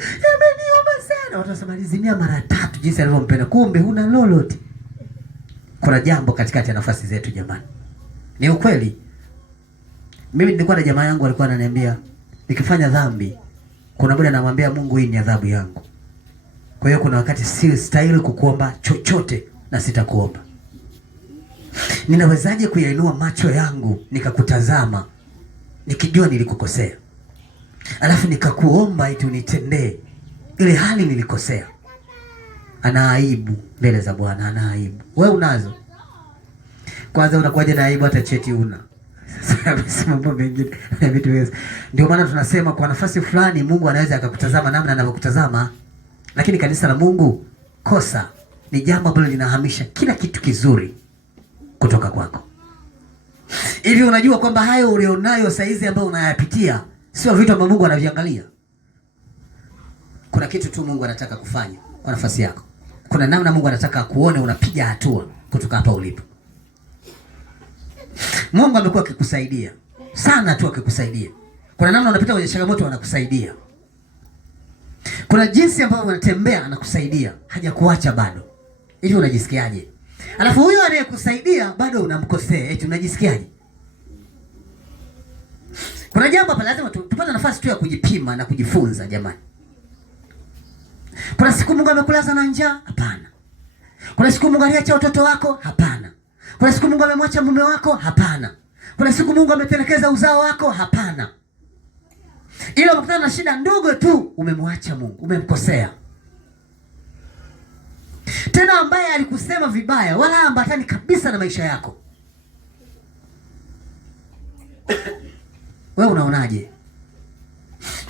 Yameniuma sana. Watu wasema alizimia mara 3 jinsi alivyompenda. Kumbe huna lolote. Kuna jambo katikati ya nafasi zetu jamani. Ni ukweli. Mimi nilikuwa na jamaa yangu alikuwa ananiambia nikifanya dhambi kuna muda namwambia Mungu, hii ni adhabu yangu. Kwa hiyo kuna wakati si stahili kukuomba chochote na sitakuomba. Ninawezaje kuyainua macho yangu nikakutazama nikijua nilikukosea? Alafu nikakuomba eti unitendee ile hali nilikosea. Ana aibu mbele za Bwana, ana aibu. Wewe unazo. Kwanza unakuwaje na aibu hata cheti una? Sasa mambo mengine na vitu hivi. Ndio maana tunasema kwa nafasi fulani Mungu anaweza akakutazama namna anavyokutazama. Lakini kanisa la Mungu, kosa ni jambo ambalo linahamisha kila kitu kizuri kutoka kwako. Hivi unajua kwamba hayo ulionayo saizi ambayo unayapitia sio vitu ambavyo Mungu anaviangalia? Kuna kitu tu Mungu anataka kufanya kwa nafasi yako. Kuna namna Mungu anataka kuone unapiga hatua kutoka hapa ulipo. Mungu amekuwa akikusaidia sana tu, akikusaidia. Kuna namna unapita kwenye changamoto anakusaidia. Kuna jinsi ambavyo unatembea anakusaidia, hajakuacha bado. Hivi unajisikiaje? Alafu huyo anayekusaidia bado unamkosea, eti unajisikiaje? Kuna jambo hapa lazima tupate nafasi tu ya kujipima na kujifunza jamani. Kuna siku Mungu amekulaza na njaa? Hapana. Kuna siku Mungu aliacha watoto wako? Hapana. Kuna siku Mungu amemwacha mume wako? Hapana. Kuna siku Mungu ametelekeza uzao wako? Hapana. Ila umekutana na shida ndogo tu, umemwacha Mungu, umemkosea. Tena ambaye alikusema vibaya wala ambatani kabisa na maisha yako. Wewe unaonaje?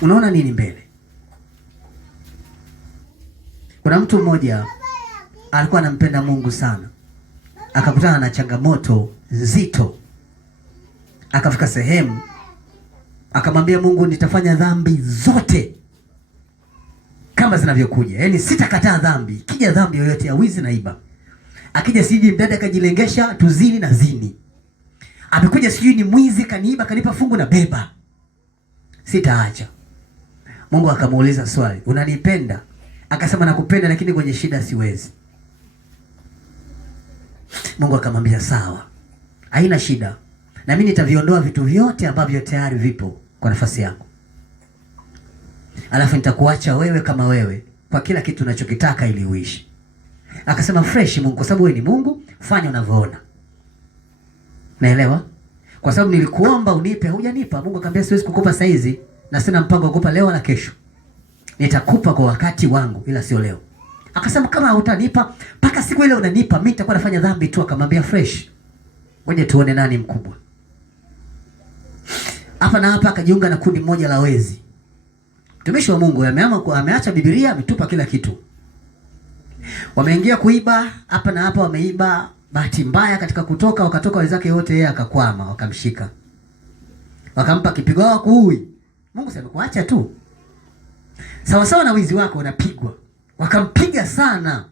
Unaona nini mbele? Kuna mtu mmoja alikuwa anampenda Mungu sana. Akakutana na changamoto nzito. Akafika sehemu akamwambia Mungu, nitafanya dhambi zote kama zinavyokuja. Yaani sitakataa dhambi. Kija dhambi yoyote ya wizi na iba. Akija siji mdada kajilengesha tuzini na zini. Amekuja sijui ni mwizi kaniiba kanipa fungu na beba. Sitaacha. Mungu akamuuliza swali, unanipenda? Akasema nakupenda lakini kwenye shida siwezi. Mungu akamwambia sawa. Haina shida. Na mimi nitaviondoa vitu vyote ambavyo tayari vipo kwa nafasi yangu. Alafu nitakuacha wewe kama wewe kwa kila kitu unachokitaka ili uishi. Akasema fresh Mungu, kwa sababu wewe ni Mungu, fanya unavyoona. Naelewa? Kwa sababu nilikuomba unipe, hujanipa. Mungu akamwambia siwezi kukupa saizi na sina mpango wa kukupa leo wala kesho. Nitakupa kwa wakati wangu ila sio leo. Akasema kama hutanipa mpaka siku ile unanipa mimi nitakuwa nafanya dhambi tu. Akamwambia fresh. Ngoja tuone nani mkubwa. Hapa na hapa akajiunga na kundi moja la wezi. Mtumishi wa Mungu ameacha Biblia, ametupa kila kitu. Wameingia kuiba, hapa na hapa wameiba. Bahati mbaya katika kutoka wakatoka wenzake wote, yeye akakwama, wakamshika. Wakampa kipigo wa kuui. Mungu sema kuacha tu. Sawa sawa na wizi wako unapigwa. Wakampiga sana.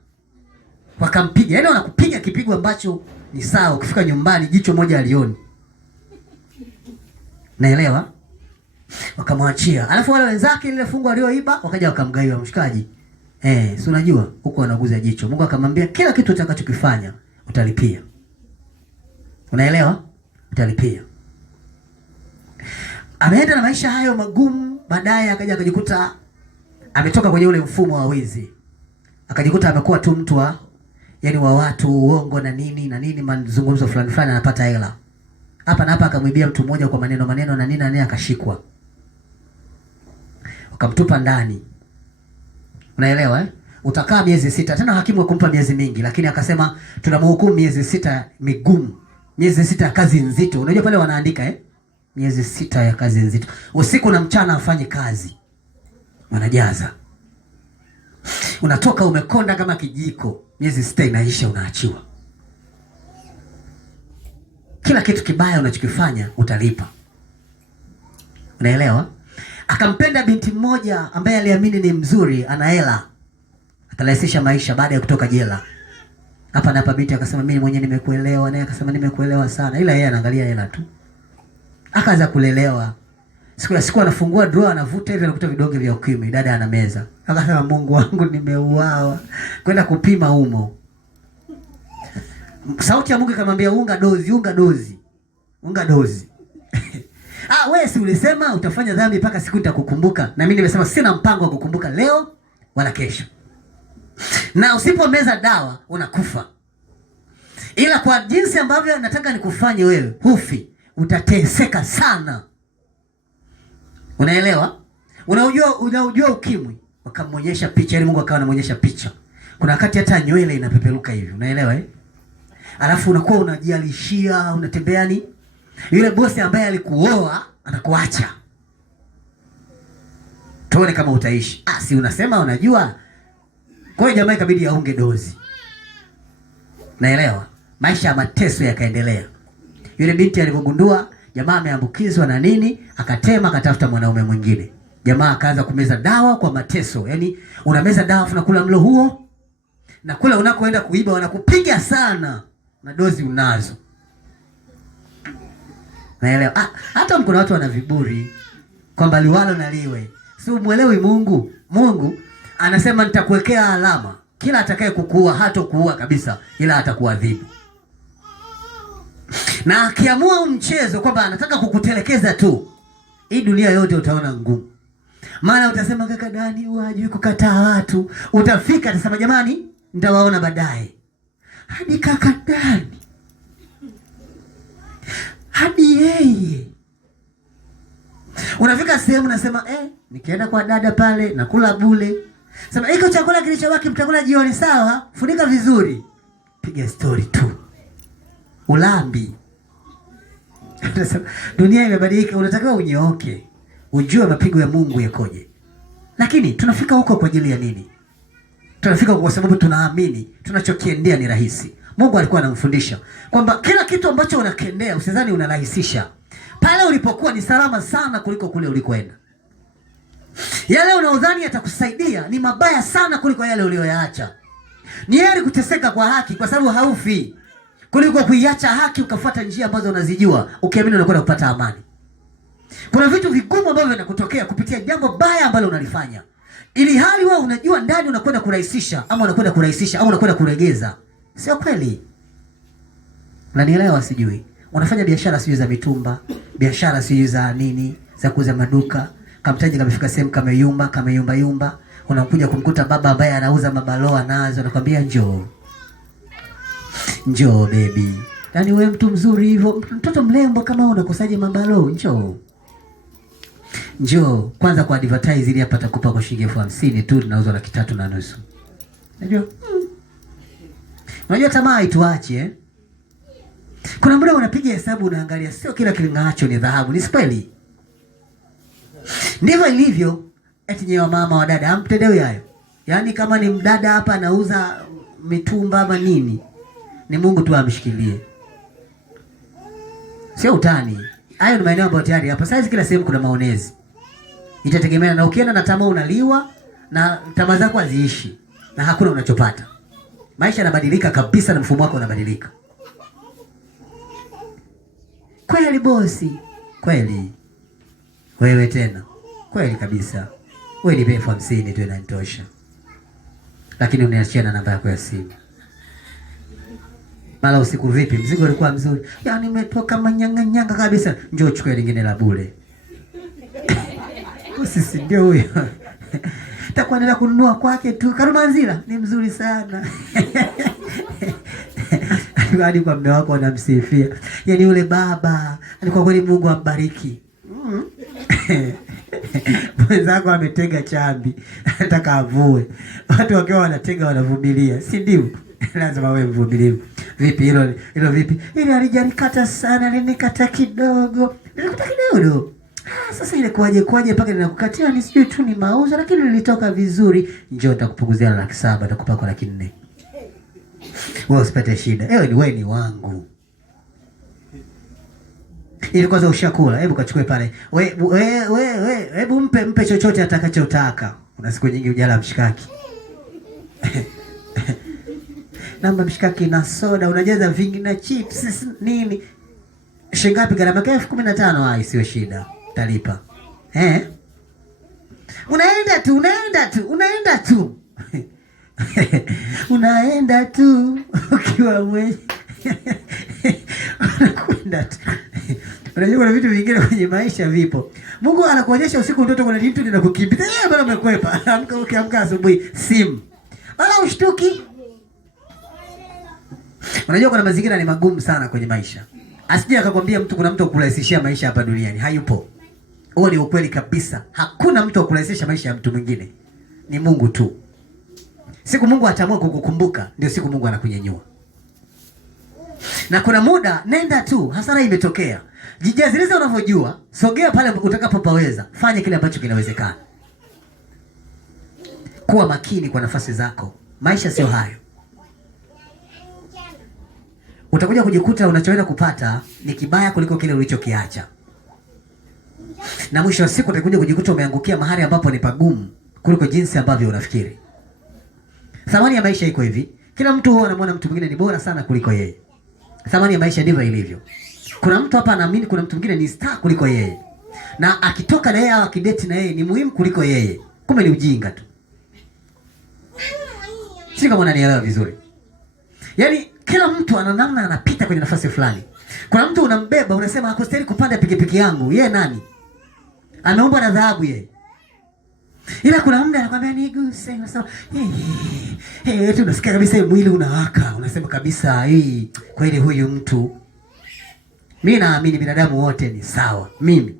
Wakampiga. Yaani wanakupiga kipigo ambacho ni sawa, ukifika nyumbani jicho moja alioni. Naelewa? Wakamwachia. Alafu wale wenzake ile fungu alioiba wakaja wakamgaiwa, mshikaji. Si unajua huko wanaguza jicho. Mungu akamwambia kila kitu utakachokifanya utalipia. Unaelewa? Utalipia. Ameenda na maisha hayo magumu, baadaye akaja akajikuta ametoka kwenye ule mfumo wa wizi. Akajikuta amekuwa tu mtu wa wa watu, uongo na nini mazungumzo fulani anapata hela. Hapa na hapa akamwibia mtu mmoja kwa maneno na nini akashikwa. Wakamtupa ndani. Unaelewa? Utakaa miezi 6. Tena hakimu akumpa miezi mingi, lakini akasema tunamhukumu miezi 6 migumu. Miezi 6 ya kazi nzito. Unajua pale wanaandika miezi 6 ya kazi nzito. Usiku na mchana afanye kazi. Wanajaza. Unatoka umekonda kama kijiko. Miezi 6 inaisha, unaachiwa. Kila kitu kibaya unachokifanya utalipa. Unaelewa? Akampenda binti mmoja ambaye aliamini ni mzuri, ana hela. Akarahisisha maisha baada ya kutoka jela. Hapa na hapa binti akasema mimi mwenyewe nimekuelewa, naye akasema nimekuelewa sana. Ila yeye anaangalia hela tu. Akaanza kulelewa. Siku anafungua drawer, anavuta hivi, anakuta vidonge vya ukimwi, dada ana meza. Akasema Mungu wangu nimeuawa. Kwenda kupima humo. Sauti ya Mungu ikamwambia unga dozi. Wewe si ulisema utafanya dhambi mpaka siku nitakukumbuka. Na mimi nimesema sina mpango wa kukumbuka leo wala kesho. Na usipomeza dawa unakufa. Ila kwa jinsi ambavyo nataka nikufanye wewe, hufi, utateseka sana. Unaelewa? Unaujua ukimwi. Wakamwonyesha picha, Mungu akawa anamuonyesha picha. Kuna wakati hata nywele inapeperuka hivi, unaelewa Alafu unakuwa unajialishia, unatembea yule bosi ambaye alikuoa anakuacha. Tuone kama utaishi. Si unasema unajua. Kwa hiyo jamaa ikabidi aunge dozi. Naelewa? Maisha ya mateso yakaendelea. Yule binti alipogundua jamaa ameambukizwa na nini, akatema, akatafuta mwanaume mwingine. Jamaa akaanza kumeza dawa kwa mateso. Yaani unameza dawa unakula mlo huo, na kula unakoenda kuiba wanakupiga sana. Na dozi unazo. Naelewa. Hata kuna watu wana viburi kwamba liwalo na liwe. Si umuelewi Mungu. Mungu anasema nitakuwekea alama. Kila atakaye kukuua hatakuua kabisa, ila atakuadhibu. Na akiamua mchezo kwamba anataka kukutelekeza tu, hii dunia yote utaona ngumu. Maana utasema kaka Dani hajui kukataa watu. Utafika atasema jamani nitawaona baadaye. Hadi kaka Dani. Hadi yeye. Unafika sehemu unasema nikienda kwa dada pale nakula bule. Sema iko chakula kilichobaki mtakula jioni sawa? Funika vizuri. Piga story tu. Ulambi. Dunia imebadilika, unatakiwa unyooke. Ujue mapigo ya Mungu yakoje. Lakini tunafika huko kwa ajili ya nini? Tunafika kwa sababu tunaamini tunachokiendea ni rahisi. Mungu alikuwa anamfundisha kwamba kila kitu ambacho unakiendea usidhani unarahisisha. Pale ulipokuwa ni salama sana kuliko kule ulikoenda. Yale unaodhani yatakusaidia ni mabaya sana kuliko yale uliyoyaacha. Ni heri kuteseka kwa haki kwa sababu haufi, kuliko kuiacha haki ukafuata njia ambazo unazijua ukiamini unakwenda kupata amani. Kuna vitu vigumu ambavyo vinakutokea kupitia jambo baya ambalo unalifanya. Ili hali wewe unajua ndani unakwenda kurahisisha ama unakwenda kuregeza. Sio kweli. Unanielewa sijui. Unafanya biashara sijui za mitumba, biashara sijui za nini, za kuuza maduka. Kamtaji kamefika sehemu kameyumba. Unakuja kumkuta baba ambaye anauza mabaloa nazo, anakuambia njoo baby. Yaani wewe mtu mzuri hivyo, mtoto mlembo kama unakosaje mabalo, njoo. Kwanza kwa advertise ili hapa atakupa kwa shilingi 50,000 tu, tunauzwa 3,500. Unajua tamaa haituachi Kuna muda unapiga hesabu unaangalia sio kila kilingaacho ni dhahabu, ni kweli. Ndivyo ilivyo. Eti nyewe mama wa dada amtendewe hayo. Yaani kama ni mdada hapa anauza mitumba ama nini, ni Mungu tu amshikilie. Sio utani. Hayo ni maeneo ambayo tayari hapa sasa kila sehemu kuna maonezi. Itategemeana na ukienda na tamaa unaliwa na tamaa zako haziishi na hakuna unachopata. Maisha yanabadilika kabisa na mfumo wako unabadilika. Kweli bosi, kweli. Wewe tena, kweli kabisa. Wewe ni 50 tu inanitosha. Lakini uniachia na namba yako ya simu. Mara usiku vipi? Mzigo ulikuwa mzuri. Yaani nimetoka manyanga kabisa. Njoo chukue lingine la bure. Sisi ndio huyo. Takuwa nenda kununua kwake tu. Karumanzira ni mzuri sana. Hadi kwa mume wako anamsifia. Yaani yule baba, alikuwa kweli Mungu ambariki. Mwenzako ametega chambi, anataka avue. Watu wakiwa wanatega wanavumilia, si ndio? Lazima wewe mvumilivu. Vipi hilo vipi? Ile alijanikata sana, alinikata kidogo. Nilikata kidogo. Sasa ile kwaje mpaka ninakukatia ni sijui tu ni mauzo lakini nilitoka vizuri. Njoo nitakupunguzia 700,000, nitakupa kwa 400,000. Wewe usipate shida. Wewe ni wangu. Ili kwanza ushakula, hebu kachukue pale. Hebu mpe chochote atakachotaka. Kuna siku nyingi hujala mshikaki. Namba mshikaki na soda, unajaza vingi na chips nini? Shilingi ngapi gharama yake? 15,000. Isiwe shida. Talipa. Unaenda tu. Unaenda tu ukiwa mwenye. Unakwenda tu. Unajua kuna vitu vingine kwenye maisha vipo. Mungu anakuonyesha usiku ndoto kuna kitu kinakukimbiza. Bado umekwepa. Amka asubuhi simu. Wala ushtuki. Unajua kuna mazingira ni magumu sana kwenye maisha. Asije akakwambia mtu kuna mtu akurahisishia maisha hapa duniani. Hayupo. Huo ni ukweli kabisa. Hakuna mtu akurahisisha maisha ya mtu mwingine. Ni Mungu tu. Siku Mungu ataamua kukukumbuka, ndio siku Mungu anakunyanyua. Na kuna muda nenda tu, hasara imetokea. Jijazilize unavyojua, sogea pale utakapopaweza. Fanya kile ambacho kinawezekana. Kuwa makini kwa nafasi zako. Maisha sio hayo. Utakuja kujikuta unachoenda kupata ni kibaya kuliko kile ulichokiacha. Na mwisho wa siku utakuja kujikuta umeangukia mahali ambapo ni pagumu kuliko jinsi ambavyo unafikiri. Thamani ya maisha iko hivi. Kila mtu huwa anamwona mtu mwingine ni bora sana kuliko yeye. Thamani ya maisha ndivyo ilivyo. Kuna mtu hapa anaamini kuna mtu mwingine ni star kuliko yeye. Na akitoka na yeye au akidate na yeye ni muhimu kuliko yeye. Kumbe ni ujinga tu. Sio kama unanielewa vizuri. Yaani kila mtu ana namna anapita kwenye nafasi fulani. Kuna mtu unambeba unasema hakustahili kupanda pikipiki yangu. Yeye nani? Ameumbwa na dhahabu yeye. Ila kuna muda anakuambia niguse, unasema tu unasikia kabisa mwili unawaka, unasema kabisa kweli huyu mtu. Mimi naamini binadamu wote ni sawa. Mimi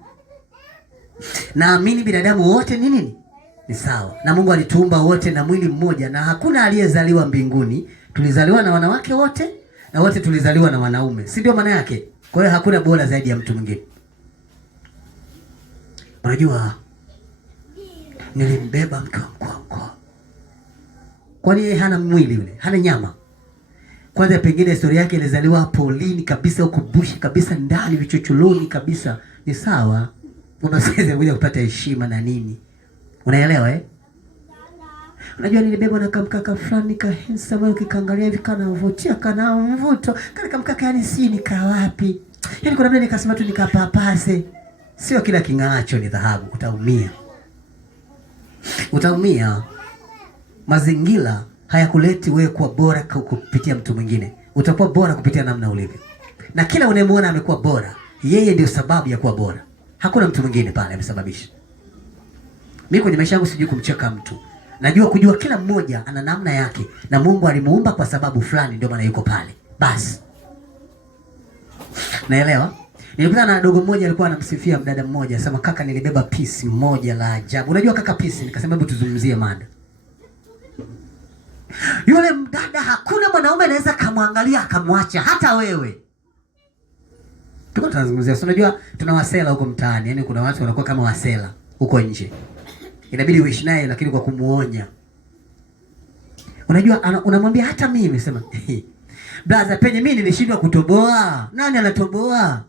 naamini binadamu wote ni nini? Ni sawa. Na Mungu alituumba wote na mwili mmoja na hakuna aliyezaliwa mbinguni. Tulizaliwa na wanawake wote na wote tulizaliwa na wanaume. Si ndio maana yake? Kwa hiyo hakuna bora zaidi ya mtu mwingine. Unajua nilimbeba mke wa mkwangu. Kwani yeye hana mwili yule, hana nyama. Kwanza pengine historia yake ilizaliwa polini kabisa huko bushi kabisa ndani vichochoroni kabisa. Ni sawa. Unaweza kuja kupata heshima na nini. Unaelewa Unajua nilibebwa na kamkaka fulani ka handsome ukiangalia hivi kana uvutia kana mvuto. Kana kamkaka yani si nika wapi. Yaani kuna mimi nikasema tu nikapapase. Sio kila king'aacho ni dhahabu, utaumia. Utaumia. Mazingira hayakuleti wewe kuwa bora kupitia mtu mwingine. Utakuwa bora kupitia namna ulivyo. Na kila unayemuona amekuwa bora, yeye ndio sababu ya kuwa bora. Hakuna mtu mwingine pale amesababisha. Mimi kwenye maisha yangu sijui kumcheka mtu. Najua kujua kila mmoja ana namna yake na Mungu alimuumba kwa sababu fulani ndio maana yuko pale. Basi. Naelewa? Nilikutana na dogo mmoja alikuwa anamsifia mdada mmoja, sema kaka nilibeba pisi moja la ajabu. Unajua kaka pisi, nikasema hebu tuzungumzie mada. Yule mdada hakuna mwanaume anaweza kumwangalia akamwacha hata wewe. Tuko tunazungumzia, unajua tuna wasela huko mtaani, yani kuna watu wanakuwa kama wasela huko nje. Inabidi uishi naye lakini kwa kumuonya. Unajua unamwambia hata mimi sema, brother penye mimi nilishindwa kutoboa. Nani anatoboa?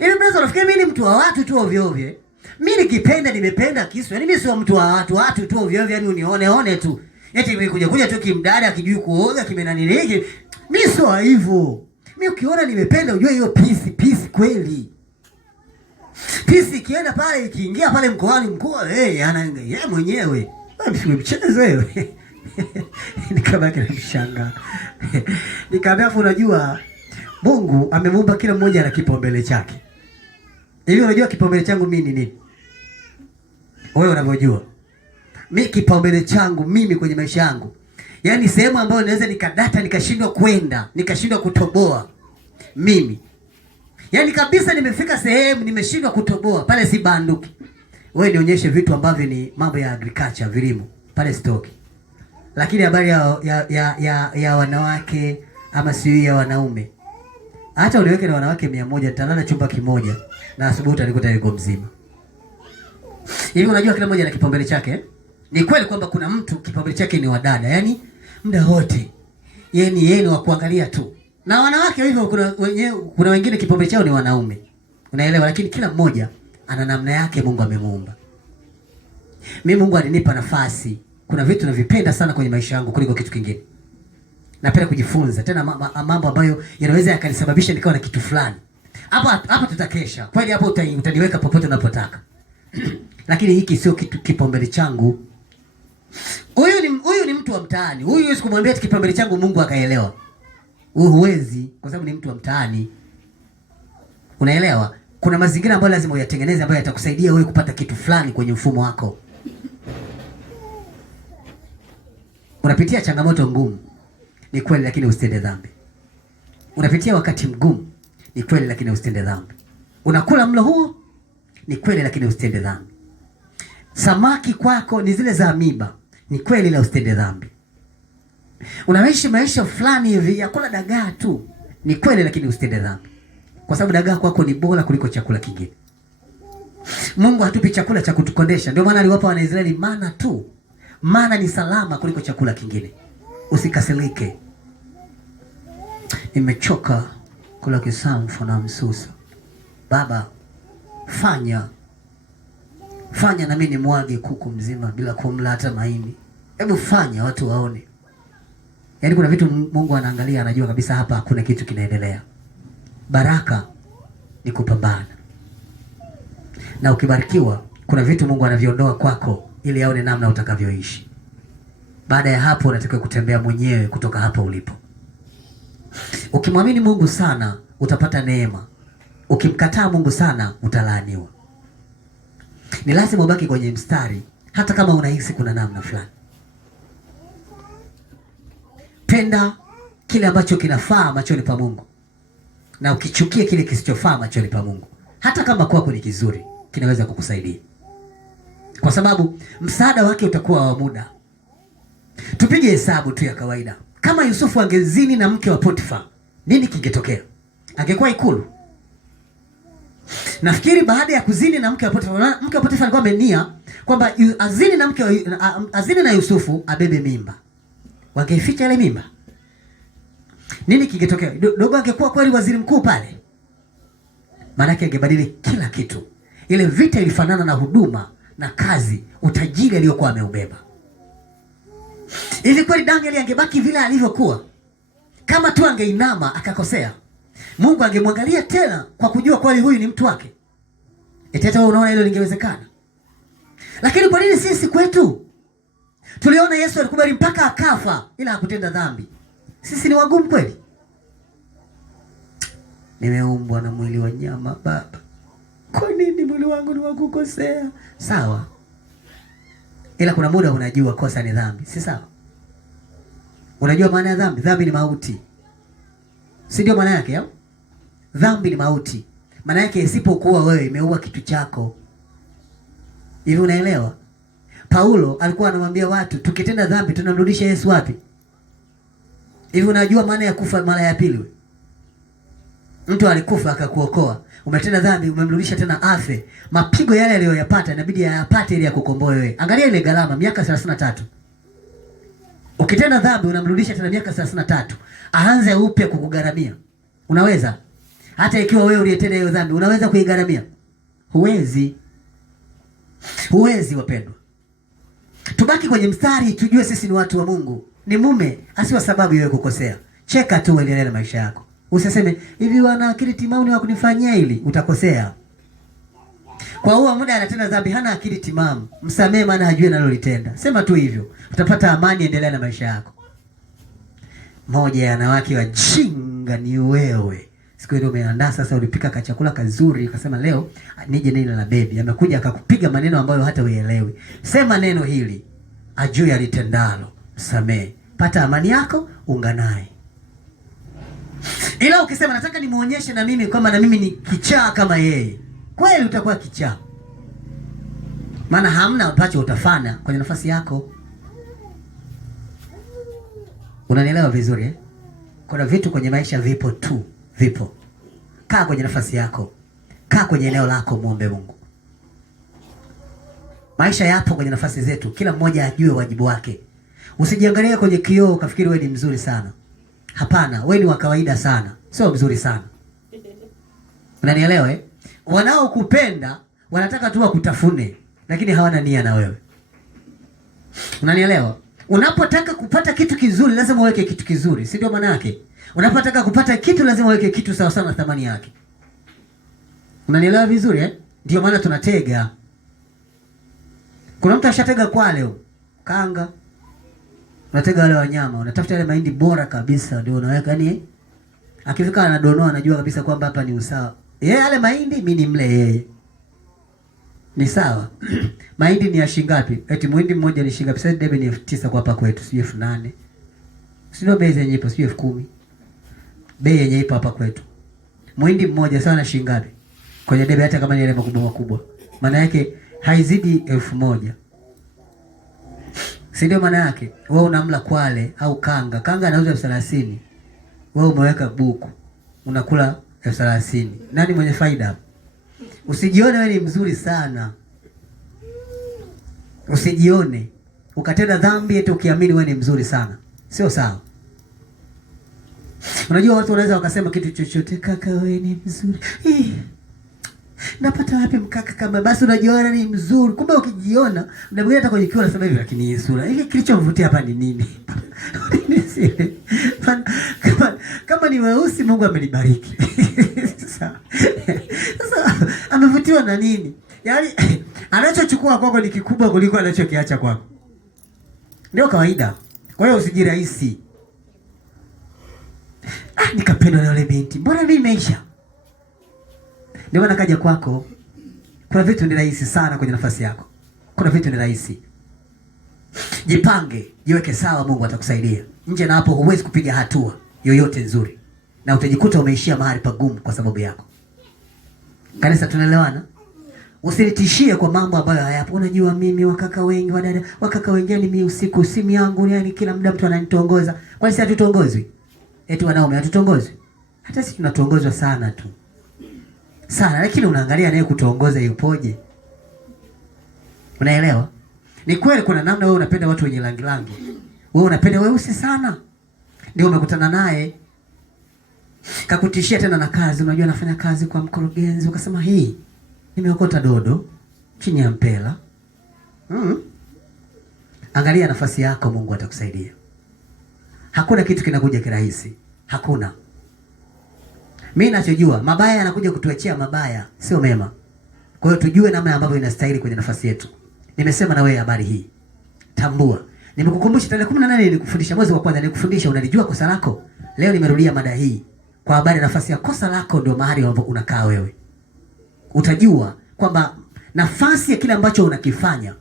Ile brother unafikiri mimi ni mtu wa watu tu ovyo ovyo. Mimi nikipenda nimependa kisu. Yaani mimi sio mtu wa watu tu ovyo ovyo, yani unione tu. Eti imekuja tu kimdada akijui kuoga kimenaniliki. Mimi sio hivyo. Mimi ukiona nimependa ujue hiyo peace kweli. Peace ikienda pale ikiingia pale mkoani mkoa yeye mwenyewe. Wewe mchezo wewe. Nikabaki na mshanga. Nikamwambia unajua Mungu amemuumba kila mmoja na kipaumbele chake. Hivi unajua kipaumbele changu mimi ni nini? Wewe unavyojua. Mimi kipaumbele changu mimi kwenye maisha yangu. Yaani sehemu ambayo naweza nikadata nikashindwa kwenda, nikashindwa kutoboa. Mimi. Yaani kabisa nimefika sehemu nimeshindwa kutoboa, pale si banduki. Wewe nionyeshe vitu ambavyo ni mambo ya agriculture, vilimo, pale stoki. Lakini habari ya wanawake ama si ya wanaume. Hata uniweke na wanawake 100 talala chumba kimoja na asubuhi utanikuta yuko mzima. Hivi unajua kila mmoja na kipaumbele chake? Ni kweli kwamba kuna mtu kipaumbele chake ni wadada, yani muda wote yeye ni wa kuangalia tu. Na wanawake hivyo kuna wengine kipaumbele chao ni wanaume. Unaelewa, lakini kila mmoja ana namna yake Mungu amemuumba. Mimi Mungu alinipa nafasi. Kuna vitu navipenda sana kwenye maisha yangu kuliko kitu kingine. Napenda kujifunza tena mambo ambayo yanaweza yakanisababisha nikawa na kitu fulani. Hapa tutakesha. Kweli hapo utaniweka popote unapotaka. Lakini hiki sio kitu kipaumbele changu. Huyu ni mtu wa mtaani. Huyu huwezi kumwambia kipaumbele changu Mungu akaelewa. Huwezi kwa sababu ni mtu wa mtaani. Unaelewa? Kuna mazingira ambayo lazima uyatengeneze ambayo yatakusaidia wewe kupata kitu fulani kwenye mfumo wako. Unapitia changamoto ngumu. Ni kweli lakini usitende dhambi. Unapitia wakati mgumu. Ni kweli lakini usitende dhambi. Unakula mlo huo? Ni kweli lakini usitende dhambi. Samaki kwako ni zile za amiba. Ni kweli la usitende dhambi. Unaishi maisha fulani hivi ya kula dagaa tu. Ni kweli lakini usitende dhambi. Kwa sababu dagaa kwako ni bora kuliko chakula kingine. Mungu hatupi chakula cha kutukondesha. Ndio maana aliwapa Wanaisraeli mana tu. Mana ni salama kuliko chakula kingine. Usikasirike. Nimechoka kula kisamfu na msusa. Baba, fanya na mimi nimwage kuku mzima bila kumla hata maini. Hebu fanya watu waone. Yaani kuna vitu Mungu anaangalia, anajua kabisa hapa kuna kitu kinaendelea. Baraka ni kupambana. Na ukibarikiwa kuna vitu Mungu anaviondoa kwako ili aone namna utakavyoishi. Baada ya hapo unatakiwa kutembea mwenyewe kutoka hapa ulipo. Ukimwamini Mungu sana utapata neema. Ukimkataa Mungu sana utalaaniwa. Ni lazima ubaki kwenye mstari hata kama unahisi kuna namna fulani. Penda kile ambacho kinafaa machoni pa Mungu. Na ukichukia kile kisichofaa machoni pa Mungu, hata kama kwako ni kizuri, kinaweza kukusaidia. Kwa sababu msaada wake utakuwa wa muda. Tupige hesabu tu ya kawaida. Kama Yusufu angezini na mke wa Potifa, nini kingetokea? Angekuwa ikulu. Nafikiri baada ya kuzini na mke wa Potifa, mke wa Potifa alikuwa amenia kwamba azini na Yusufu abebe mimba. Wangeificha ile mimba. Nini kingetokea? Dogo angekuwa kweli waziri mkuu pale. Maana yake angebadili kila kitu. Ile vita ilifanana na huduma na kazi, utajiri aliyokuwa ameubeba. Hivi kweli Daniel angebaki vile alivyokuwa? Kama tu angeinama akakosea, Mungu angemwangalia tena kwa kujua kweli huyu ni mtu wake. Eti hata unaona hilo lingewezekana? Lakini kwa nini sisi kwetu? Tuliona Yesu alikubali mpaka akafa ila hakutenda dhambi. Sisi ni wagumu kweli? Nimeumbwa na mwili wa nyama Baba. Kwa nini mwili wangu ni wa kukosea? Sawa. Ila kuna muda unajua kosa ni dhambi, si sawa? Unajua maana ya dhambi? Dhambi ni mauti. Si ndio maana yake au? Dhambi ni mauti. Maana yake isipokuwa wewe imeua kitu chako. Hivi unaelewa? Paulo alikuwa anamwambia watu tukitenda dhambi tunamrudisha Yesu wapi? Hivi unajua maana ya kufa mara ya pili? Mtu alikufa akakuokoa. Umetenda dhambi umemrudisha tena afe. Mapigo yale aliyoyapata inabidi ayapate ili akukomboe wewe. Angalia ile gharama miaka 33. Ukitenda dhambi unamrudisha tena miaka 33. Aanze upya kukugharamia. Unaweza? Hata ikiwa wewe uliyetenda hiyo dhambi unaweza kuigharamia? Huwezi. Huwezi wapendwa. Tubaki kwenye mstari, tujue sisi ni watu wa Mungu. Ni mume asiwa sababu wewe kukosea. Cheka tu, uendelee na maisha yako. Usiseme hivi wana akili timamu ni wa kunifanyia hili, utakosea. Kwa huo muda anatenda dhambi, hana akili timamu. Msamehe, maana hajui analolitenda. Sema tu hivyo, utapata amani, endelea na maisha yako. Moja ya wanawake wajinga ni wewe. Siku ile umeandaa sasa, ulipika kachakula kazuri, ukasema leo nije nini na baby. Amekuja akakupiga maneno ambayo hata uelewi. Sema neno hili, ajue alitendalo, msamehe. Pata amani yako, unganae. Ila ukisema nataka nimuonyeshe na mimi kama na mimi ni kichaa kama yeye, kweli utakuwa kichaa. Maana hamna ambacho utafanya kwenye nafasi yako. Unanielewa vizuri eh? Kuna vitu kwenye maisha vipo tu, vipo. Kaa kwenye nafasi yako. Kaa kwenye eneo lako, muombe Mungu. Maisha yapo kwenye nafasi zetu, kila mmoja ajue wajibu wake. Usijiangalie kwenye kioo ukafikiri wewe ni mzuri sana. Hapana, wewe ni wa kawaida sana, sio mzuri sana. Unanielewa eh? Wanaokupenda wanataka tu wakutafune, lakini hawana nia na wewe. Unanielewa? Unapotaka kupata kitu kizuri lazima uweke kitu kizuri, si ndio maana yake? Unapotaka kupata kitu lazima uweke kitu sawa sawa na thamani yake. Unanielewa vizuri eh? Ndio maana tunatega. Kuna mtu ashatega kwale kanga. Unatega wale wanyama, unatafuta yale mahindi bora kabisa ndio unaweka ni. Akifika anadonoa anajua kabisa kwamba hapa ni usawa. Yale mahindi mimi ni mle yeye. Ni sawa. Mahindi ni ya shilingi ngapi? Eti muhindi mmoja ni shilingi ngapi? Sasa debe ni 9,000 kwa hapa kwetu, sio 8,000. Sio bei yenyewe ipo, sio 10,000. Bei yenyewe ipo hapa kwetu. Muhindi mmoja sawa na shilingi ngapi? Kwenye debe hata kama ni ile makubwa makubwa. Maana yake haizidi 1,000. Si ndio maana yake? Wewe unamla kwale au kanga. Kanga anauza 30,000. Wewe umeweka buku. Unakula 30,000. Nani mwenye faida? Usijione wewe ni mzuri sana. Usijione ukatenda dhambi eti ukiamini wewe ni mzuri sana. Sio sawa. Unajua watu wanaweza wakasema kitu chochote, kaka wewe ni mzuri. Napata wapi mkaka kama basi unajiona ni mzuri. Kumbe ukijiona unabaki hata kwenye kioo unasema hivi, lakini hii sura. Hivi kilichomvutia hapa ni nini? Kama ni weusi Mungu amenibariki. Sasa amevutiwa na nini? Yaani anachochukua kwako ni kikubwa kuliko anachokiacha kwako. Ndio kawaida. Kwa hiyo usijirahisi. Nikapendwa na yule binti. Mbona mimi imeisha? Ndio maana kaja kwako. Kuna vitu ni rahisi sana kwenye nafasi yako. Kuna vitu ni rahisi. Jipange, jiweke sawa, Mungu atakusaidia. Nje na hapo huwezi kupiga hatua yoyote nzuri. Na utajikuta umeishia mahali pagumu kwa sababu yako. Kanisa, tunaelewana? Usinitishie kwa mambo ambayo hayapo. Unajua mimi wakaka wengi, wadada, wakaka wengi ni mimi usiku, simu yangu yani kila muda mtu ananitongoza. Kwa nini hatutongozwi? Eti wanaume hatutongozwi? Hata sisi tunatongozwa sana tu. Sana, lakini unaangalia naye kutongoza yupoje? Unaelewa? Ni kweli kuna namna wewe unapenda watu wenye rangi rangi. Wewe unapenda weusi sana. Ndio umekutana naye. Kakutishia tena na kazi, unajua anafanya kazi kwa mkurugenzi, ukasema hii nimeokota dodo chini ya mpela. Angalia nafasi yako, Mungu atakusaidia. Hakuna kitu kinakuja kirahisi. Hakuna. Mimi ninachojua, mabaya yanakuja kutuachia mabaya, sio mema. Kwa hiyo tujue namna ambavyo inastahili kwenye nafasi yetu. Nimesema na wewe habari hii. Tambua. Nimekukumbusha tarehe 18 nilikufundisha, mwezi wa kwanza nilikufundisha unalijua kosa lako. Leo nimerudia mada hii. Kwa habari nafasi ya kosa lako ndio mahali ambapo unakaa wewe. Utajua kwamba nafasi ya kile ambacho unakifanya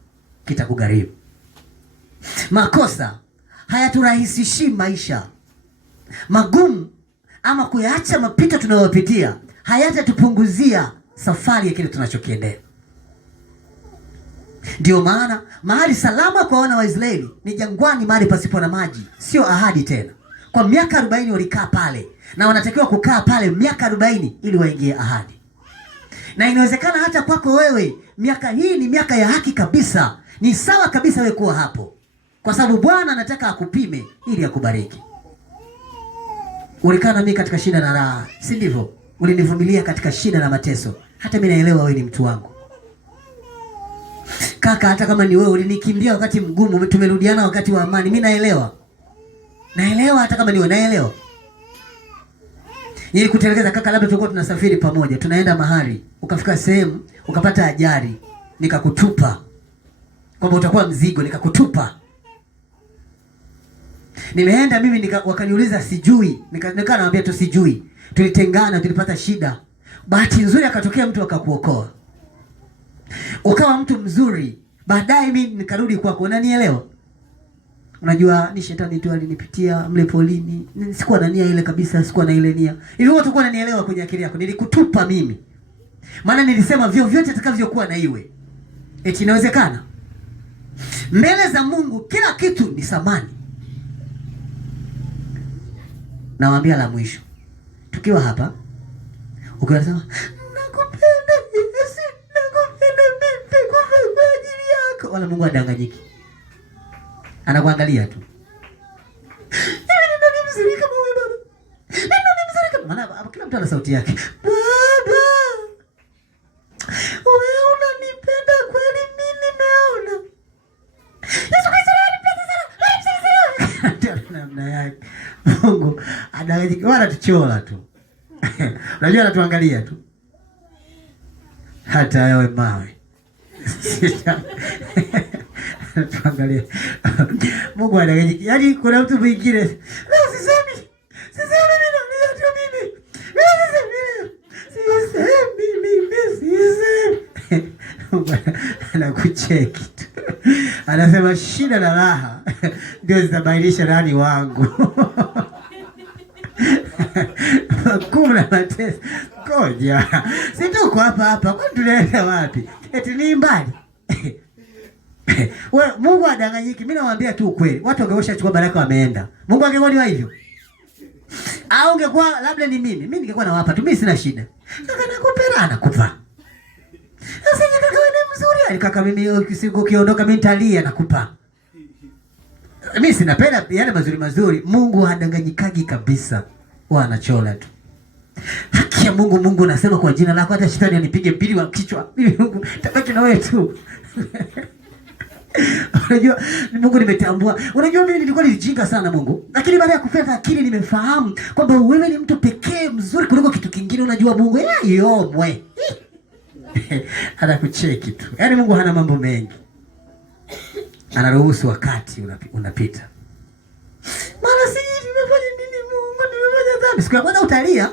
kitakugharimu. Makosa hayaturahisishii maisha. Magumu ama kuyaacha mapito tunayopitia hayatatupunguzia safari ya kile tunachokiendea. Ndio maana mahali salama kwa wana wa Israeli ni jangwani, mahali pasipo na maji, sio ahadi tena. Kwa miaka 40 walikaa pale na wanatakiwa kukaa pale miaka 40 ili waingie ahadi. Na inawezekana hata kwako wewe miaka hii ni miaka ya haki kabisa. Ni sawa kabisa wewe kuwa hapo. Kwa sababu Bwana anataka akupime ili akubariki. Ulikaa na mimi katika shida na raha, si ndivyo? Ulinivumilia katika shida na mateso. Hata mimi naelewa wewe ni mtu wangu. Kaka, hata kama ni wewe ulinikimbia wakati mgumu, tumerudiana wakati wa amani. Mimi naelewa. Hata kama ni wewe naelewa. Nilikutelekeza kaka, labda tulikuwa tunasafiri pamoja, tunaenda mahali, ukafika sehemu, ukapata ajali, nikakutupa. Kwamba utakuwa mzigo, nikakutupa. Nimeenda mimi wakaniuliza sijui, nikaa naambia tu sijui. Tulitengana, tulipata shida. Bahati nzuri akatokea mtu akakuokoa. Ukawa mtu mzuri. Baadaye mimi nikarudi kwako, unanielewa? Unajua ni shetani tu alinipitia mle polini. Sikuwa na nia ile kabisa, sikuwa na ile nia. Hivyo watu kwa unanielewa kwenye akili yako. Nilikutupa mimi. Maana nilisema vyovyote atakavyokuwa na iwe. Eti inawezekana. Mbele za Mungu kila kitu ni thamani. Nawaambia la mwisho. Tukiwa hapa, ukisema nakupenda Yesu, nakupenda mimi kwa ajili yako. Wala Mungu adanganyiki. Anakuangalia tu. Nani mzuri kama wewe baba? Nani mzuri kama maana kila mtu ana sauti yake. Baba. Wewe unanipenda kweli, mimi nimeona. Yesu Kristo ananipenda sana. Ndio namna yake. Mungu adanganyiki, wala tuchola tu. Unajua anatuangalia tu. Hata wewe mawe. Tuangalie. Mungu anadanganyiki. Yaani kuna mtu mwingine. Leo sisemi. Sisemi mimi. Sisemi. Mungu anakucheki tu. Anasema shida na raha ndio zitabainisha nani wangu. Kuna mateso. Koja. Si tuko hapa. Kwa tunaenda wapi? Eti ni mbali. Wewe Mungu adanganyiki. Mimi nawaambia tu ukweli. Watu wangeosha chukua baraka wameenda. Mungu angekuwa hivyo. Au ungekuwa labda ni mimi. Mimi ningekuwa nawapa tu. Mimi sina shida. Kaka nakupenda anakupa. Sasa kaka wewe ni mzuri. Kaka mimi siku ukiondoka mimi nitalia nakupa. Mimi sinapenda yale mazuri. Mungu hadanganyikagi kabisa. Wanachola tu. Haki ya Mungu nasema kwa jina lako hata shetani anipige mpili wa kichwa. Mimi Mungu tabaki na wewe tu. Unajua Mungu nimetambua. Unajua mimi nilikuwa nilijinga sana Mungu. Lakini baada ya kufika akili nimefahamu kwamba wewe ni mtu pekee mzuri kuliko kitu kingine. Unajua Mungu yomwe. Anakucheki tu. Yaani Mungu hana mambo mengi. Anaruhusu wakati unapita. Mara siji nimefanya nini Mungu? Nimefanya dhambi. Siku ya kwanza utalia.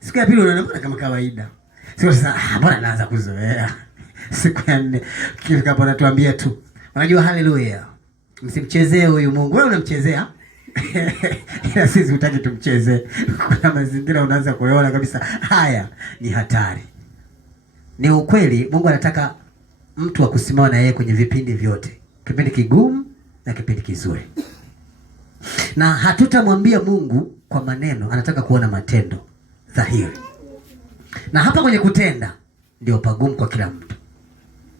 Siku ya pili unaona kama kawaida. Siku sasa mbona naanza kuzoea. Siku ya 4 kifika hapo anatuambia tu. Unajua haleluya. Msimchezee huyu Mungu. Wewe unamchezea. Ila sisi hutaki tumchezee. Kuna mazingira unaanza kuona kabisa haya ni hatari. Ni ukweli Mungu anataka mtu wa kusimama na yeye kwenye vipindi vyote. Kipindi kigumu na kipindi kizuri. Na hatutamwambia Mungu kwa maneno, anataka kuona matendo dhahiri. Na hapa kwenye kutenda ndio pagumu kwa kila mtu.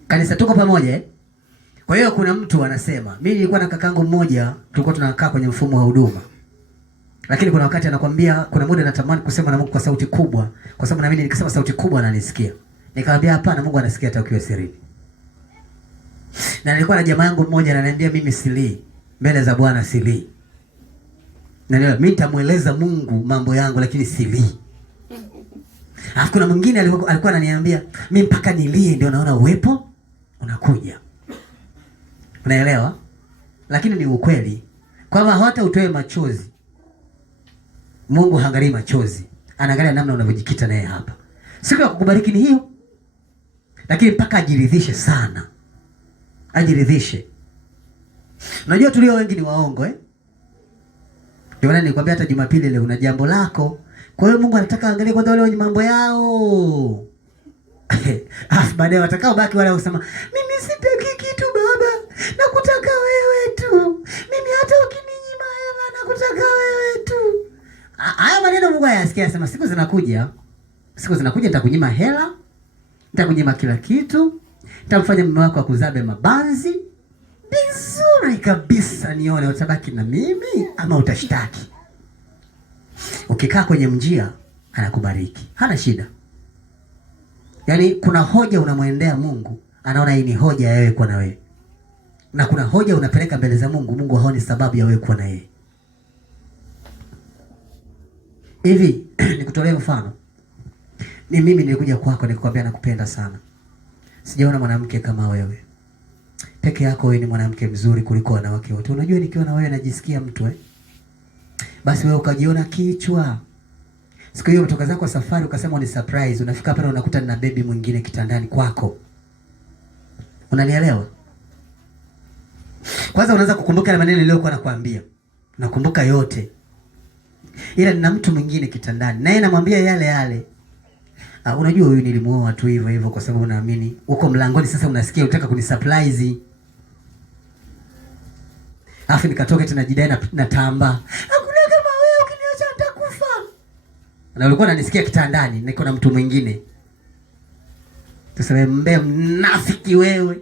Kanisa tuko pamoja. Kwa hiyo kuna mtu anasema, mimi nilikuwa na kakangu mmoja, tulikuwa tunakaa kwenye mfumo wa huduma. Lakini kuna wakati anakuambia kuna muda natamani kusema na Mungu kwa sauti kubwa, kwa sababu na mimi nikisema sauti kubwa ananisikia. Nikamwambia hapana, Mungu anasikia hata ukiwa sirini. Na nilikuwa na jamaa yangu mmoja ananiambia mimi silii, mbele za Bwana silii. Na mimi nitamueleza Mungu mambo yangu lakini silii. Alafu kuna mwingine alikuwa ananiambia mimi mpaka nilie ndio naona uwepo unakuja. Unaelewa? Lakini ni ukweli kwamba hata utoe machozi Mungu haangalii machozi. Anaangalia namna unavyojikita naye hapa. Siku ya kukubariki ni hiyo. Lakini mpaka ajiridhishe sana. Ajiridhishe. Unajua tulio wengi ni waongo Ndio maana nilikwambia hata Jumapili leo una jambo lako. Kwa hiyo Mungu anataka angalie kwanza wale wenye mambo yao. Baadaye watakao baki wale usema, mimi sitaki kitu baba, nakutaka wewe tu. Mimi hata ukininyima hela nakutaka wewe tu. Haya maneno Mungu hayasikia, anasema siku zinakuja. Siku zinakuja nitakunyima hela, nitakunyima kila kitu, nitamfanya mume wako akuzabe mabanzi. Vizuri kabisa nione utabaki na mimi ama utashtaki. Ukikaa kwenye njia anakubariki. Hana shida. Yaani kuna hoja unamwendea Mungu, anaona hii ni hoja ya wewe kuwa na wewe. Na kuna hoja unapeleka mbele za Mungu, Mungu haoni sababu ya wewe kuwa na yeye. Hivi nikutolee mfano. Ni mimi nilikuja kwako nikikwambia nakupenda sana. Sijaona mwanamke kama wewe. Peke yako wewe ni mwanamke mzuri kuliko wanawake wote. Unajua nikiwa na wewe najisikia mtu Basi wewe ukajiona kichwa. Siku hiyo umetoka zako safari ukasema ni surprise. Unafika pale unakuta nina baby mwingine kitandani kwako. Unanielewa? Kwanza unaanza kukumbuka yale maneno niliyokuwa nakwambia. Nakumbuka yote. Ila nina mtu mwingine kitandani. Naye namwambia yale yale. Unajua huyu nilimuoa tu hivyo hivyo kwa sababu naamini. Uko mlangoni sasa unasikia unataka kunisurprise. Alafu nikatoka tena jidai na tamba. Hakuna kama wewe ukiniacha nitakufa. Na ulikuwa unanisikia kitandani niko na mtu mwingine. Tuseme mbe mnafiki wewe.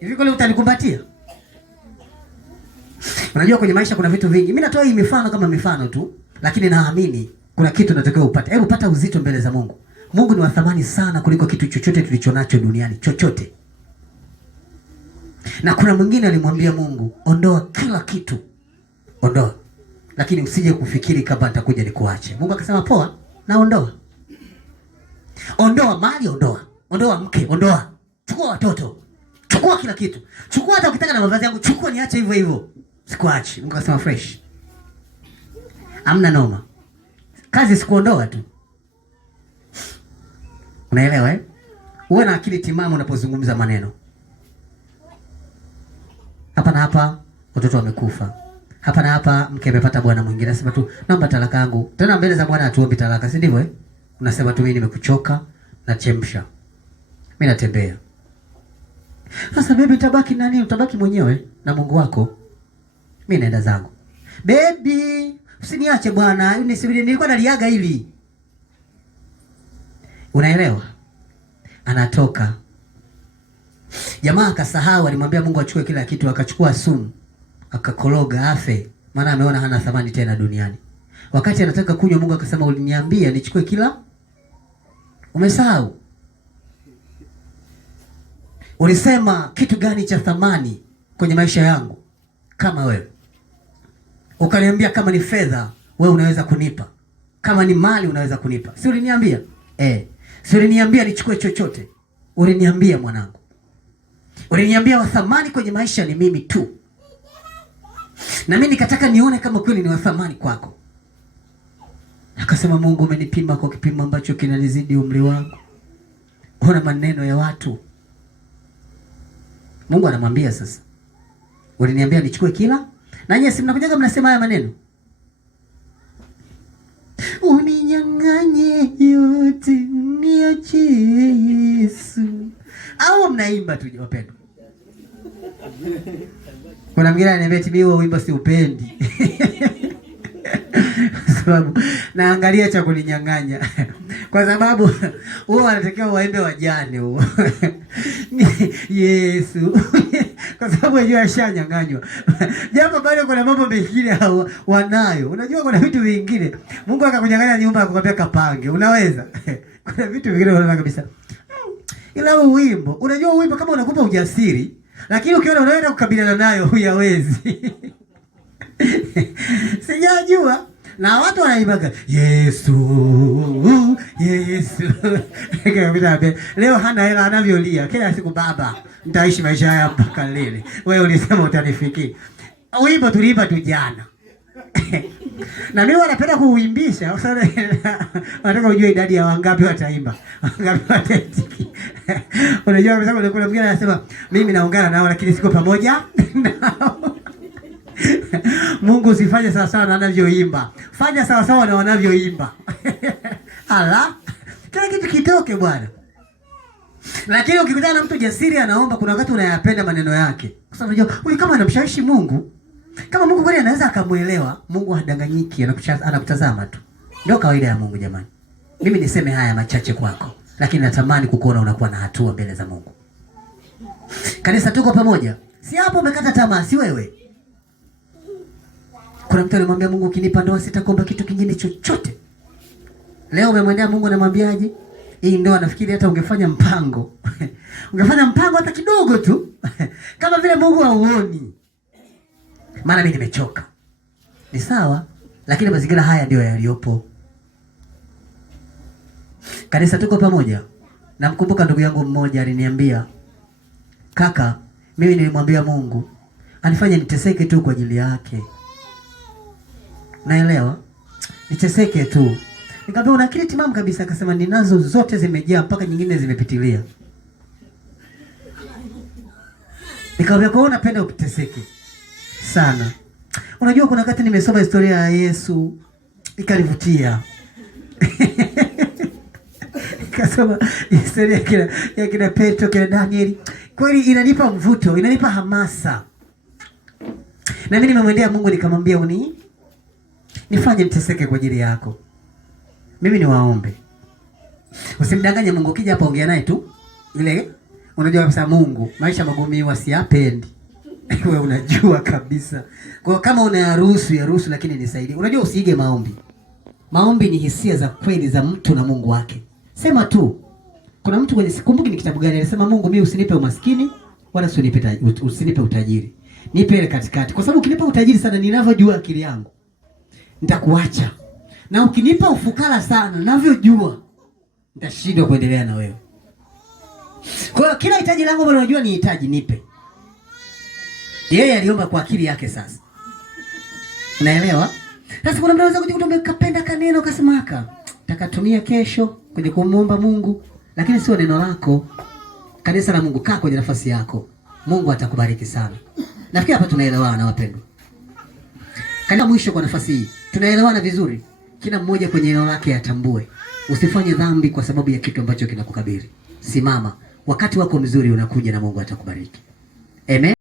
Hivi kule utanikumbatia? Unajua kwenye maisha kuna vitu vingi. Mimi natoa hii mifano kama mifano tu, lakini naamini kuna kitu natakiwa upate. Hebu pata uzito mbele za Mungu. Mungu ni wa thamani sana kuliko kitu chochote tulichonacho duniani, chochote. Na kuna mwingine alimwambia Mungu, ondoa kila kitu. Ondoa. Lakini usije kufikiri kama nitakuja nikuache. Mungu akasema poa, naondoa. Ondoa mali, ondoa. Ondoa mke, ondoa. Chukua watoto. Chukua kila kitu. Chukua hata ukitaka na mavazi yangu, chukua niache hivyo hivyo. Sikuachi. Mungu akasema fresh. Amna noma. Kazi sikuondoa tu. Unaelewa Uwe na akili timamu unapozungumza maneno. Hapa na hapa watoto wamekufa. Hapa na hapa mke amepata bwana mwingine. Nasema tu naomba talaka yangu. Tena mbele za Bwana hatuombi talaka, si ndivyo Unasema tu mimi nimekuchoka na chemsha. Mimi natembea. Sasa baby tabaki nani? Utabaki mwenyewe na Mungu wako. Mimi naenda zangu. Baby, usiniache bwana. Nilikuwa naliaga hili. Unaelewa? Anatoka. Jamaa akasahau, alimwambia Mungu achukue kila kitu, akachukua sumu, akakologa afe, maana ameona hana thamani tena duniani. Wakati anataka kunywa Mungu akasema uliniambia nichukue kila. Umesahau? Ulisema kitu gani cha thamani kwenye maisha yangu kama wewe? Ukaniambia kama ni fedha wewe unaweza kunipa. Kama ni mali unaweza kunipa. Si uliniambia? Si uliniambia nichukue chochote. Uliniambia mwanangu. Uliniambia wa thamani kwenye maisha ni mimi tu. Na mimi nikataka nione kama kweli ni wa thamani kwako. Akasema Mungu umenipima kwa kipimo ambacho kinanizidi umri wangu. Ona maneno ya watu. Mungu anamwambia sasa. Uliniambia nichukue kila. Na nyinyi si mnakujaga mnasema haya maneno. Uninyang'anye yote niache Yesu. Au mnaimba tu wapendwa. Kuna mwingine ananiambia tibi huo wimbo si upendi. Sababu naangalia cha kuninyang'anya. Kwa sababu wao wanatakiwa waimbe wajane huo. Yesu. Kwa sababu yeye ashanyang'anywa. Japo bado kuna mambo mengine wanayo. Unajua kuna vitu vingine. Mungu akakunyang'anya nyumba akakwambia kapange. Unaweza? Kuna vitu vingine unaona kabisa. Ila wimbo, unajua wimbo kama unakupa ujasiri, lakini ukiona unaenda kukabiliana nayo huyawezi. Sijajua. Na watu wanaimbaga Yesu, Yesu. Leo hana hela anavyolia. Kila siku baba, nitaishi maisha haya mpaka lini? Wewe ulisema utanifikia. Wimbo tuliimba tu jana. Na mimi wanapenda kuuimbisha. Wanataka ujue idadi ya wangapi wataimba. Wangapi wataitiki. Unajua kwa sababu kuna mwingine anasema mimi naungana nao lakini siko pamoja nao. Mungu usifanye sawa sawa na wanavyoimba. Fanya sawa sawa na wanavyoimba. Ala. Kila kitu kitoke bwana. Lakini ukikutana na mtu jasiri anaomba, kuna wakati unayapenda maneno yake. Kwa sababu unajua huyu kama anamshawishi Mungu, kama Mungu kweli anaweza akamuelewa, Mungu hadanganyiki, anakutazama tu. Ndio kawaida ya Mungu jamani. Mimi niseme haya machache kwako, lakini natamani kukuona unakuwa na hatua mbele za Mungu. Kanisa tuko pamoja. Si hapo umekata tamaa, si wewe. Kuna mtu alimwambia Mungu ukinipa ndoa sitakuomba kitu kingine chochote. Leo umemwendea Mungu unamwambiaje? hii ndoa nafikiri hata ungefanya mpango ungefanya mpango hata kidogo tu kama vile Mungu hauoni. Maana mimi nimechoka. Ni sawa, lakini mazingira haya ndio yaliyopo. Kanisa, tuko pamoja. Namkumbuka ndugu yangu mmoja aliniambia, kaka, mimi nilimwambia Mungu anifanye niteseke tu kwa ajili yake. Naelewa? Niteseke tu. Nikamwambia una akili timamu kabisa. Akasema ninazo zote, zimejaa mpaka nyingine zimepitilia. Nikamwambia kwa unapenda ukiteseke sana. Unajua kuna wakati nimesoma historia ya Yesu ikanivutia. Nikasoma historia ya kina Petro, kina Danieli. Kweli inanipa mvuto, inanipa hamasa. Na mimi nimemwendea Mungu nikamwambia nifanye niteseke kwa ajili yako. Mimi niwaombe. Usimdanganye Mungu, kija hapa ongea naye tu. Ile unajua kabisa Mungu maisha magumu wasiyapendi. Wewe unajua kabisa. Kwa kama unayaruhusu yaruhusu, lakini nisaidie. Unajua usiige maombi. Maombi ni hisia za kweli za mtu na Mungu wake. Sema tu. Kuna mtu kwenye sikumbuki ni kitabu gani alisema, Mungu mimi usinipe umaskini wala usinipe utajiri. Nipe ile katikati. Kwa sababu ukinipa utajiri sana ninavyojua akili yangu, nitakuacha. Na ukinipa ufukara sana ninavyojua, nitashindwa kuendelea na wewe. Kwa hiyo kila hitaji langu ambalo unajua ni hitaji nipe. Yeye aliomba kwa akili yake sasa. Unaelewa? Sasa kuna mtu anaweza kujikuta umekapenda kaneno ukasema haka takatumia kesho kwenye kumuomba Mungu, lakini sio neno lako. Kanisa la Mungu, kaa kwenye nafasi yako. Mungu atakubariki sana. Nafikiri hapa tunaelewana wapendwa. Kanisa mwisho kwa nafasi hii. Tunaelewana vizuri. Kila mmoja kwenye eneo lake atambue. Usifanye dhambi kwa sababu ya kitu ambacho kinakukabili. Simama. Wakati wako mzuri unakuja na Mungu atakubariki. Amen.